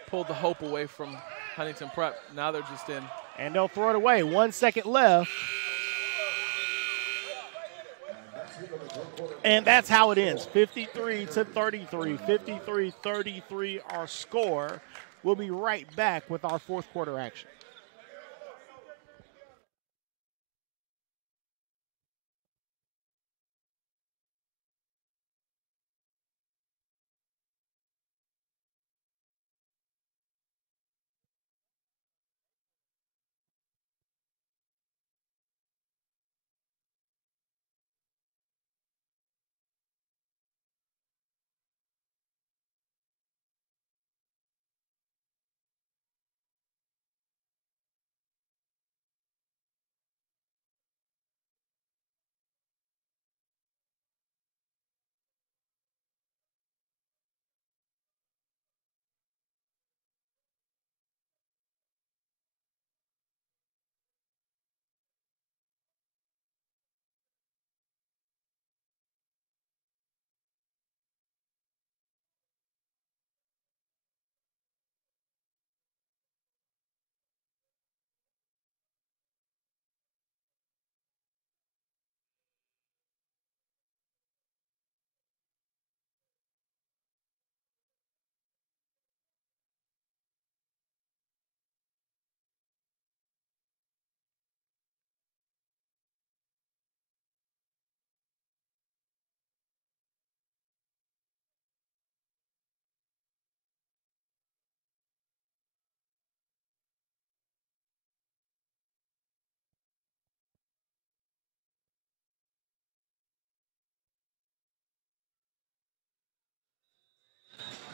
pulled the hope away from Huntington Prep. Now they're just in. And they'll throw it away. 1 second left. And that's how it ends, 53-33, 53-33 our score. We'll be right back with our fourth quarter action.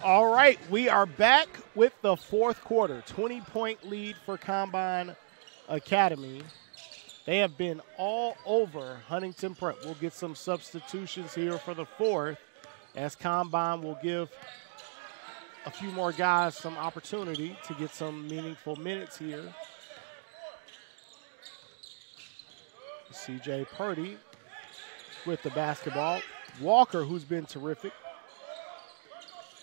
All right, we are back with the fourth quarter. 20-point lead for Combine Academy. They have been all over Huntington Prep. We'll get some substitutions here for the fourth as Combine will give a few more guys some opportunity to get some meaningful minutes here. CJ Purdie with the basketball. Walker, who's been terrific.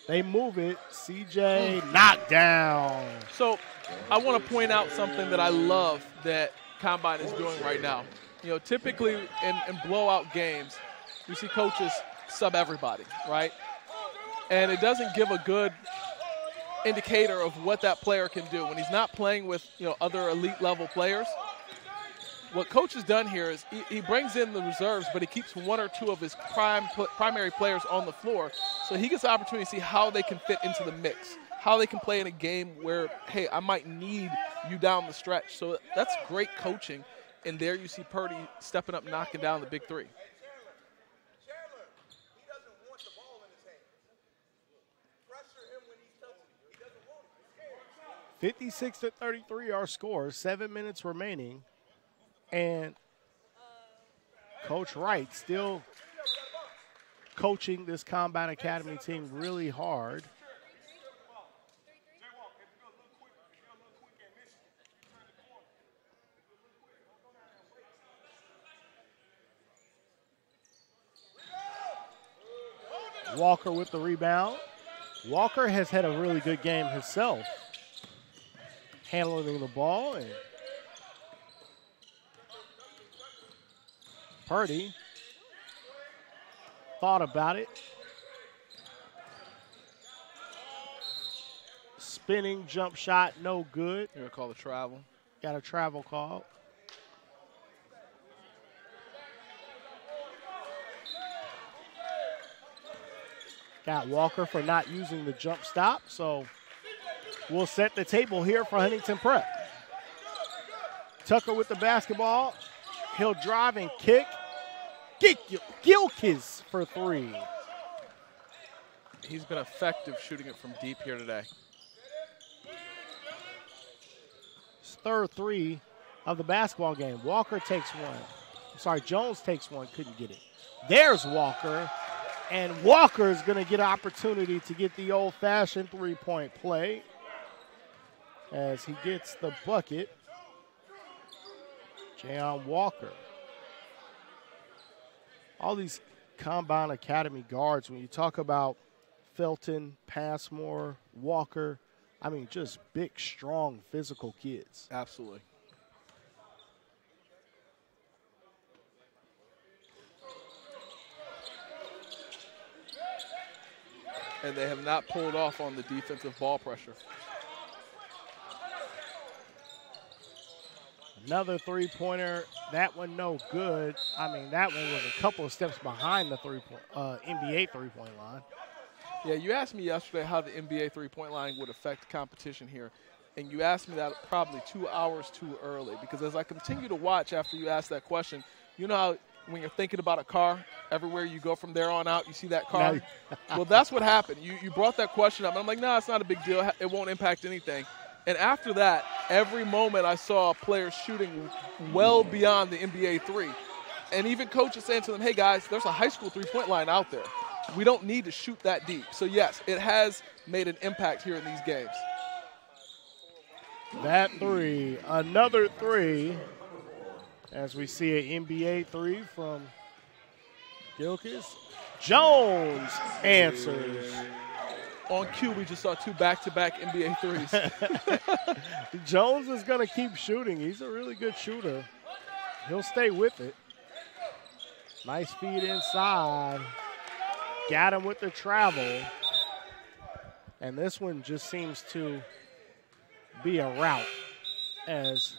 They move it. CJ knocked down. So I want to point out something that I love that Combine is doing right now. You know, typically in blowout games, you see coaches sub everybody, right? And it doesn't give a good indicator of what that player can do. When he's not playing with, you know, other elite level players, what coach has done here is he brings in the reserves, but he keeps one or two of his primary players on the floor, so he gets the opportunity to see how they can fit into the mix, how they can play in a game where, hey, I might need you down the stretch. So that's great coaching, and there you see Purdie stepping up, knocking down the big three. 56-33 our score, 7 minutes remaining. And Coach Wright still coaching this Combine Academy team really hard. Walker with the rebound. Walker has had a really good game himself, handling the ball. And Purdie thought about it. Spinning jump shot, no good. You're going to call a travel. Got a travel call. Got Walker for not using the jump stop, so we'll set the table here for Huntington Prep. Tucker with the basketball. He'll drive and kick. Gilkis for three. He's been effective shooting it from deep here today. His third three of the basketball game. Walker takes one. I'm sorry, Jones takes one, couldn't get it. There's Walker. And Walker is going to get an opportunity to get the old-fashioned three-point play as he gets the bucket. Jayon Walker. all these Combine Academy guards, when you talk about Felton, Passmore, Walker, I mean, just big, strong, physical kids. Absolutely. And they have not pulled off on the defensive ball pressure. Another three-pointer. That one no good. I mean, that one was a couple of steps behind the NBA three-point line. Yeah, you asked me yesterday how the NBA three-point line would affect competition here. And you asked me that probably 2 hours too early, because as I continue to watch after you asked that question, you know how when you're thinking about a car, everywhere you go from there on out, you see that car? Well, that's what happened. You brought that question up, and I'm like, no, it's not a big deal. It won't impact anything. And after that, every moment I saw players shooting well beyond the NBA three. And even coaches saying to them, hey, guys, there's a high school three-point line out there. We don't need to shoot that deep. So, yes, it has made an impact here in these games. That three, another three, as we see an NBA three from Gilkis. Jones answers. On cue, we just saw two back-to-back NBA threes. Jones is going to keep shooting. He's a really good shooter. He'll stay with it. Nice feed inside. Got him with the travel. And this one just seems to be a rout, as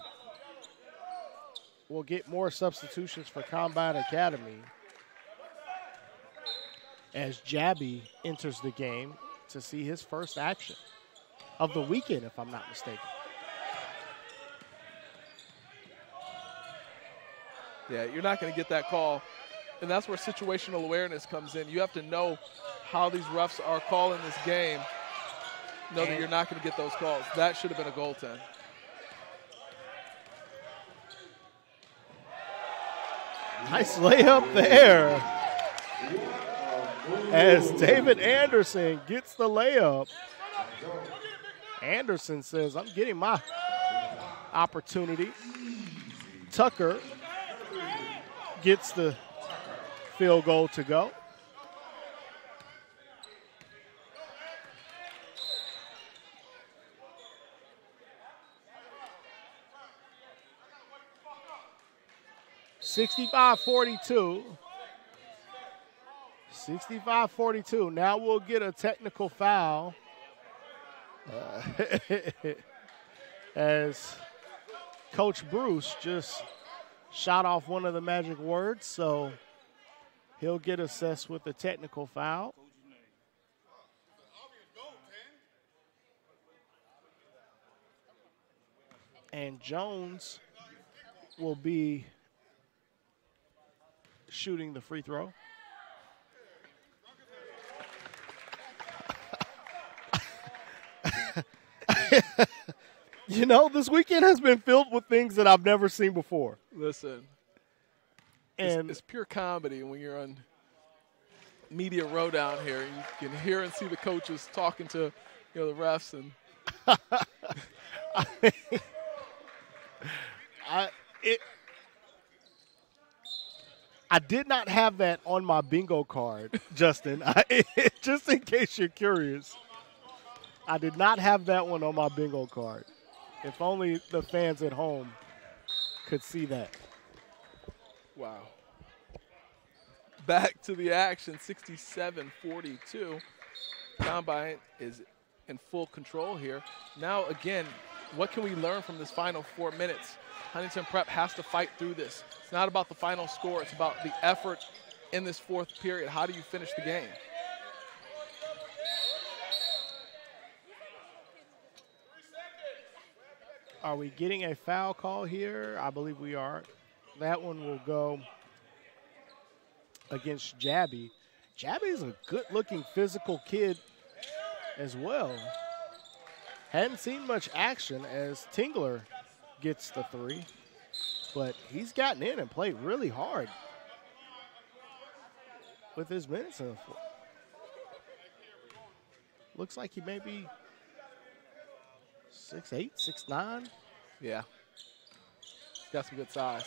we'll get more substitutions for Combine Academy as Jabbi enters the game to see his first action of the weekend, if I'm not mistaken. Yeah, you're not going to get that call. And that's where situational awareness comes in. You have to know how these refs are calling this game. Know that you're not going to get those calls. That should have been a goaltend. Nice layup there as David Anderson gets the layup. Anderson says, I'm getting my opportunity. Tucker gets the field goal to go. (65-42). 65-42. Now we'll get a technical foul as Coach Bruce just shot off one of the magic words, so he'll get assessed with a technical foul. And Jones will be shooting the free throw. You know, this weekend has been filled with things that I've never seen before. Listen, and it's pure comedy when you're on media row down here. You can hear and see the coaches talking to, the refs, and I did not have that on my bingo card, Justin. Just in case you're curious, I did not have that one on my bingo card. If only the fans at home could see that. Wow. Back to the action, 67-42. Combine is in full control here. Now, again, what can we learn from this final 4 minutes? Huntington Prep has to fight through this. It's not about the final score. It's about the effort in this fourth period. How do you finish the game? Are we getting a foul call here? I believe we are. That one will go against Jabbi. Jabbi is a good-looking physical kid as well. Hadn't seen much action as Tingler gets the three, but he's gotten in and played really hard with his minutes in the floor. Looks like he may be 6'8", 6'9". Yeah. Got some good size.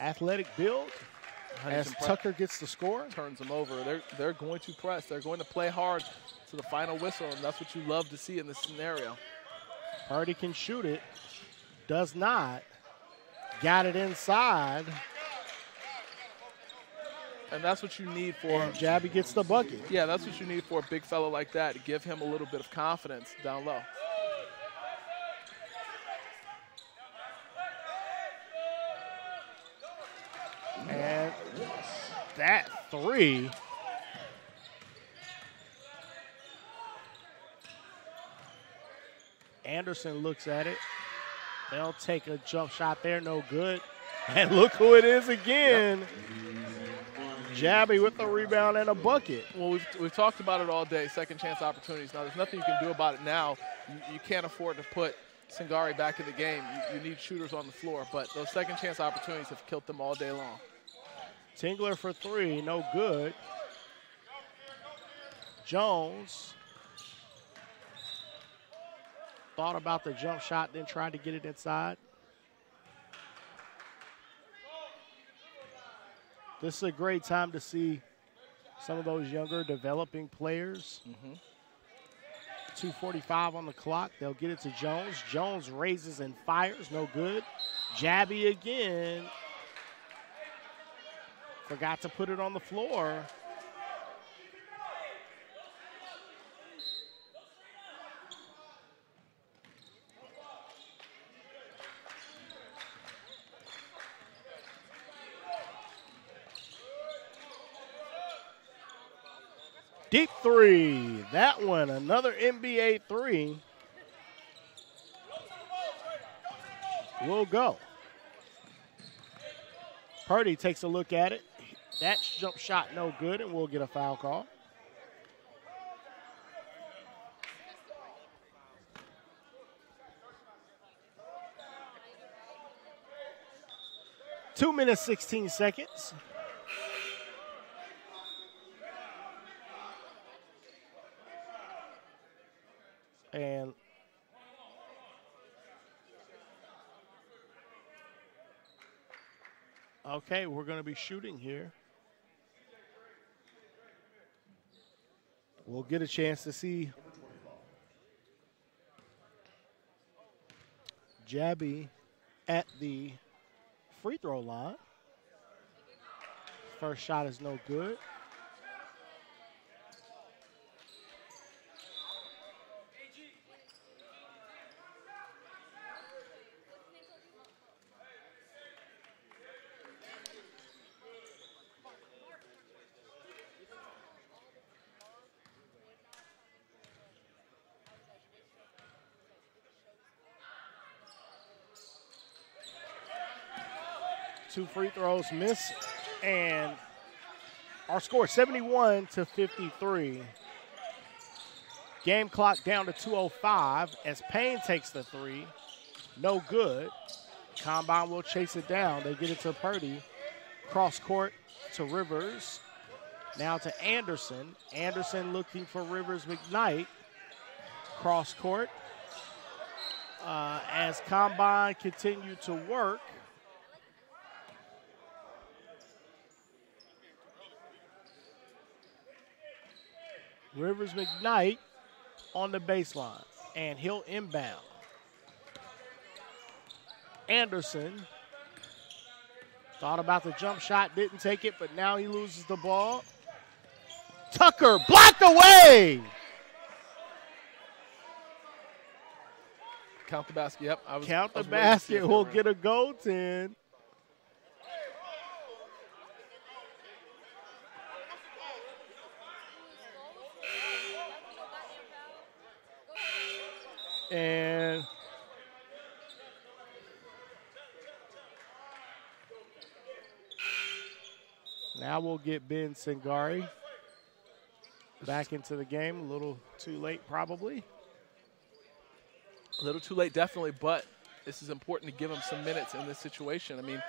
Athletic build as Tucker gets the score. Turns them over. They're going to press. They're going to play hard to the final whistle, and that's what you love to see in this scenario. Purdie can shoot it. Does not. Got it inside. And that's what you need for. And Jabbi gets the bucket. Yeah, that's what you need for a big fellow like that, to give him a little bit of confidence down low. And that three. Anderson looks at it. They'll take a jump shot there, no good. And look who it is again. Yep. Jabbi with the rebound and a bucket. Well, we've talked about it all day, second chance opportunities. Now, there's nothing you can do about it now. You can't afford to put Singari back in the game. You need shooters on the floor, but those second chance opportunities have killed them all day long. Tingler for three, no good. Jones thought about the jump shot, then tried to get it inside. This is a great time to see some of those younger developing players. 2:45 on the clock. They'll get it to Jones. Jones raises and fires, no good. Jabbi again. Forgot to put it on the floor. Deep three. That one, another NBA three. Will go. Purdie takes a look at it. That jump shot no good, and we'll get a foul call. Two minutes, 16 seconds. And okay, we're going to be shooting here. We'll get a chance to see Jabbi at the free throw line. First shot is no good. Two free throws miss, and our score 71-53. Game clock down to 2:05 as Payne takes the three. No good. Combine will chase it down. They get it to Purdie. Cross court to Rivers. Now to Anderson. Anderson looking for Rivers McKnight. Cross court. As Combine continue to work. Rivers McKnight on the baseline, and he'll inbound. Anderson thought about the jump shot, didn't take it, but now he loses the ball. Tucker blocked away. Count the basket, yep. Count the basket, we'll get a goaltend. And now we'll get Ben Singari back into the game. A little too late, probably. A little too late, definitely, but this is important to give him some minutes in this situation. I mean,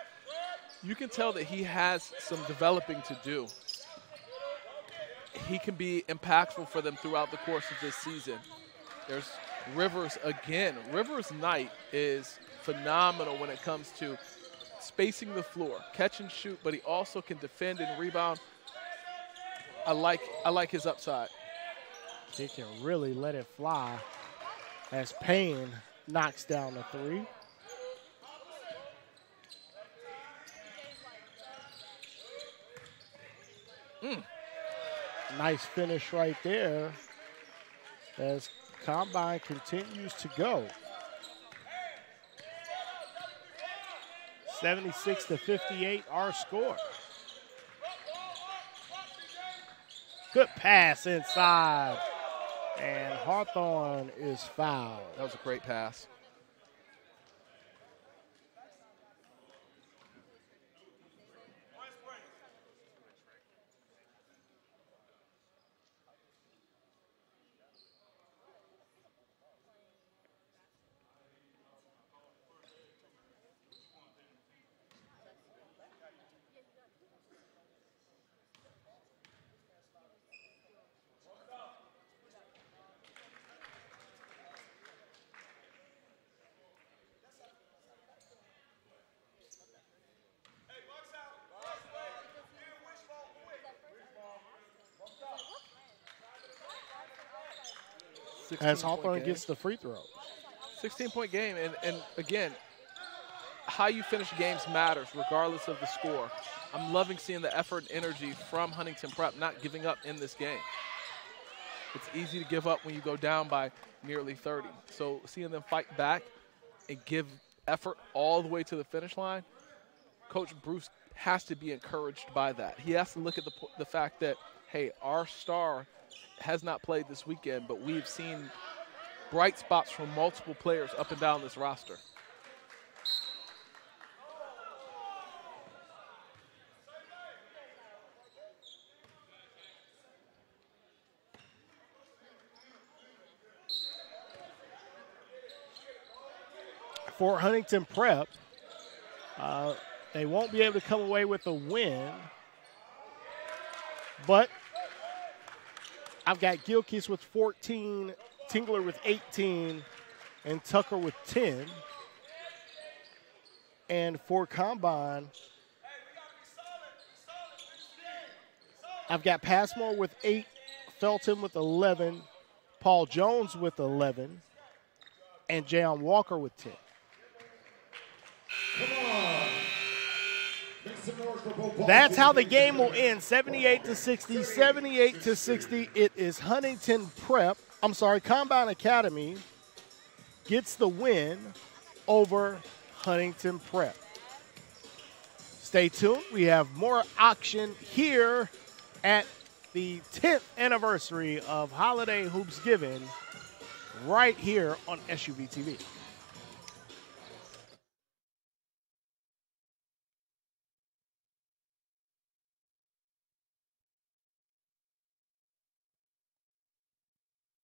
you can tell that he has some developing to do. He can be impactful for them throughout the course of this season. There's Rivers again. Rivers Knight is phenomenal when it comes to spacing the floor, catch and shoot, but he also can defend and rebound. I like his upside. He can really let it fly as Payne knocks down the three. Nice finish right there as Combine continues to go. 76-58, our score. Good pass inside, and Hawthorne is fouled. That was a great pass. As Hawthorne gets the free throw. 16-point game, and again, how you finish games matters regardless of the score. I'm loving seeing the effort and energy from Huntington Prep, not giving up in this game. It's easy to give up when you go down by nearly 30. So seeing them fight back and give effort all the way to the finish line, Coach Bruce has to be encouraged by that. He has to look at the fact that, hey, our star has not played this weekend, but we've seen bright spots from multiple players up and down this roster. For Huntington Prep, they won't be able to come away with a win, but I've got Gilkes with 14, Tingler with 18, and Tucker with 10. And for Combine, I've got Passmore with 8, Felton with 11, Paul Jones with 11, and Jayon Walker with 10. That's how the game will end, 78-60, 78-60. It is Huntington Prep, Combine Academy gets the win over Huntington Prep. Stay tuned. We have more action here at the 10th anniversary of Holiday Hoopsgiving right here on SUV TV.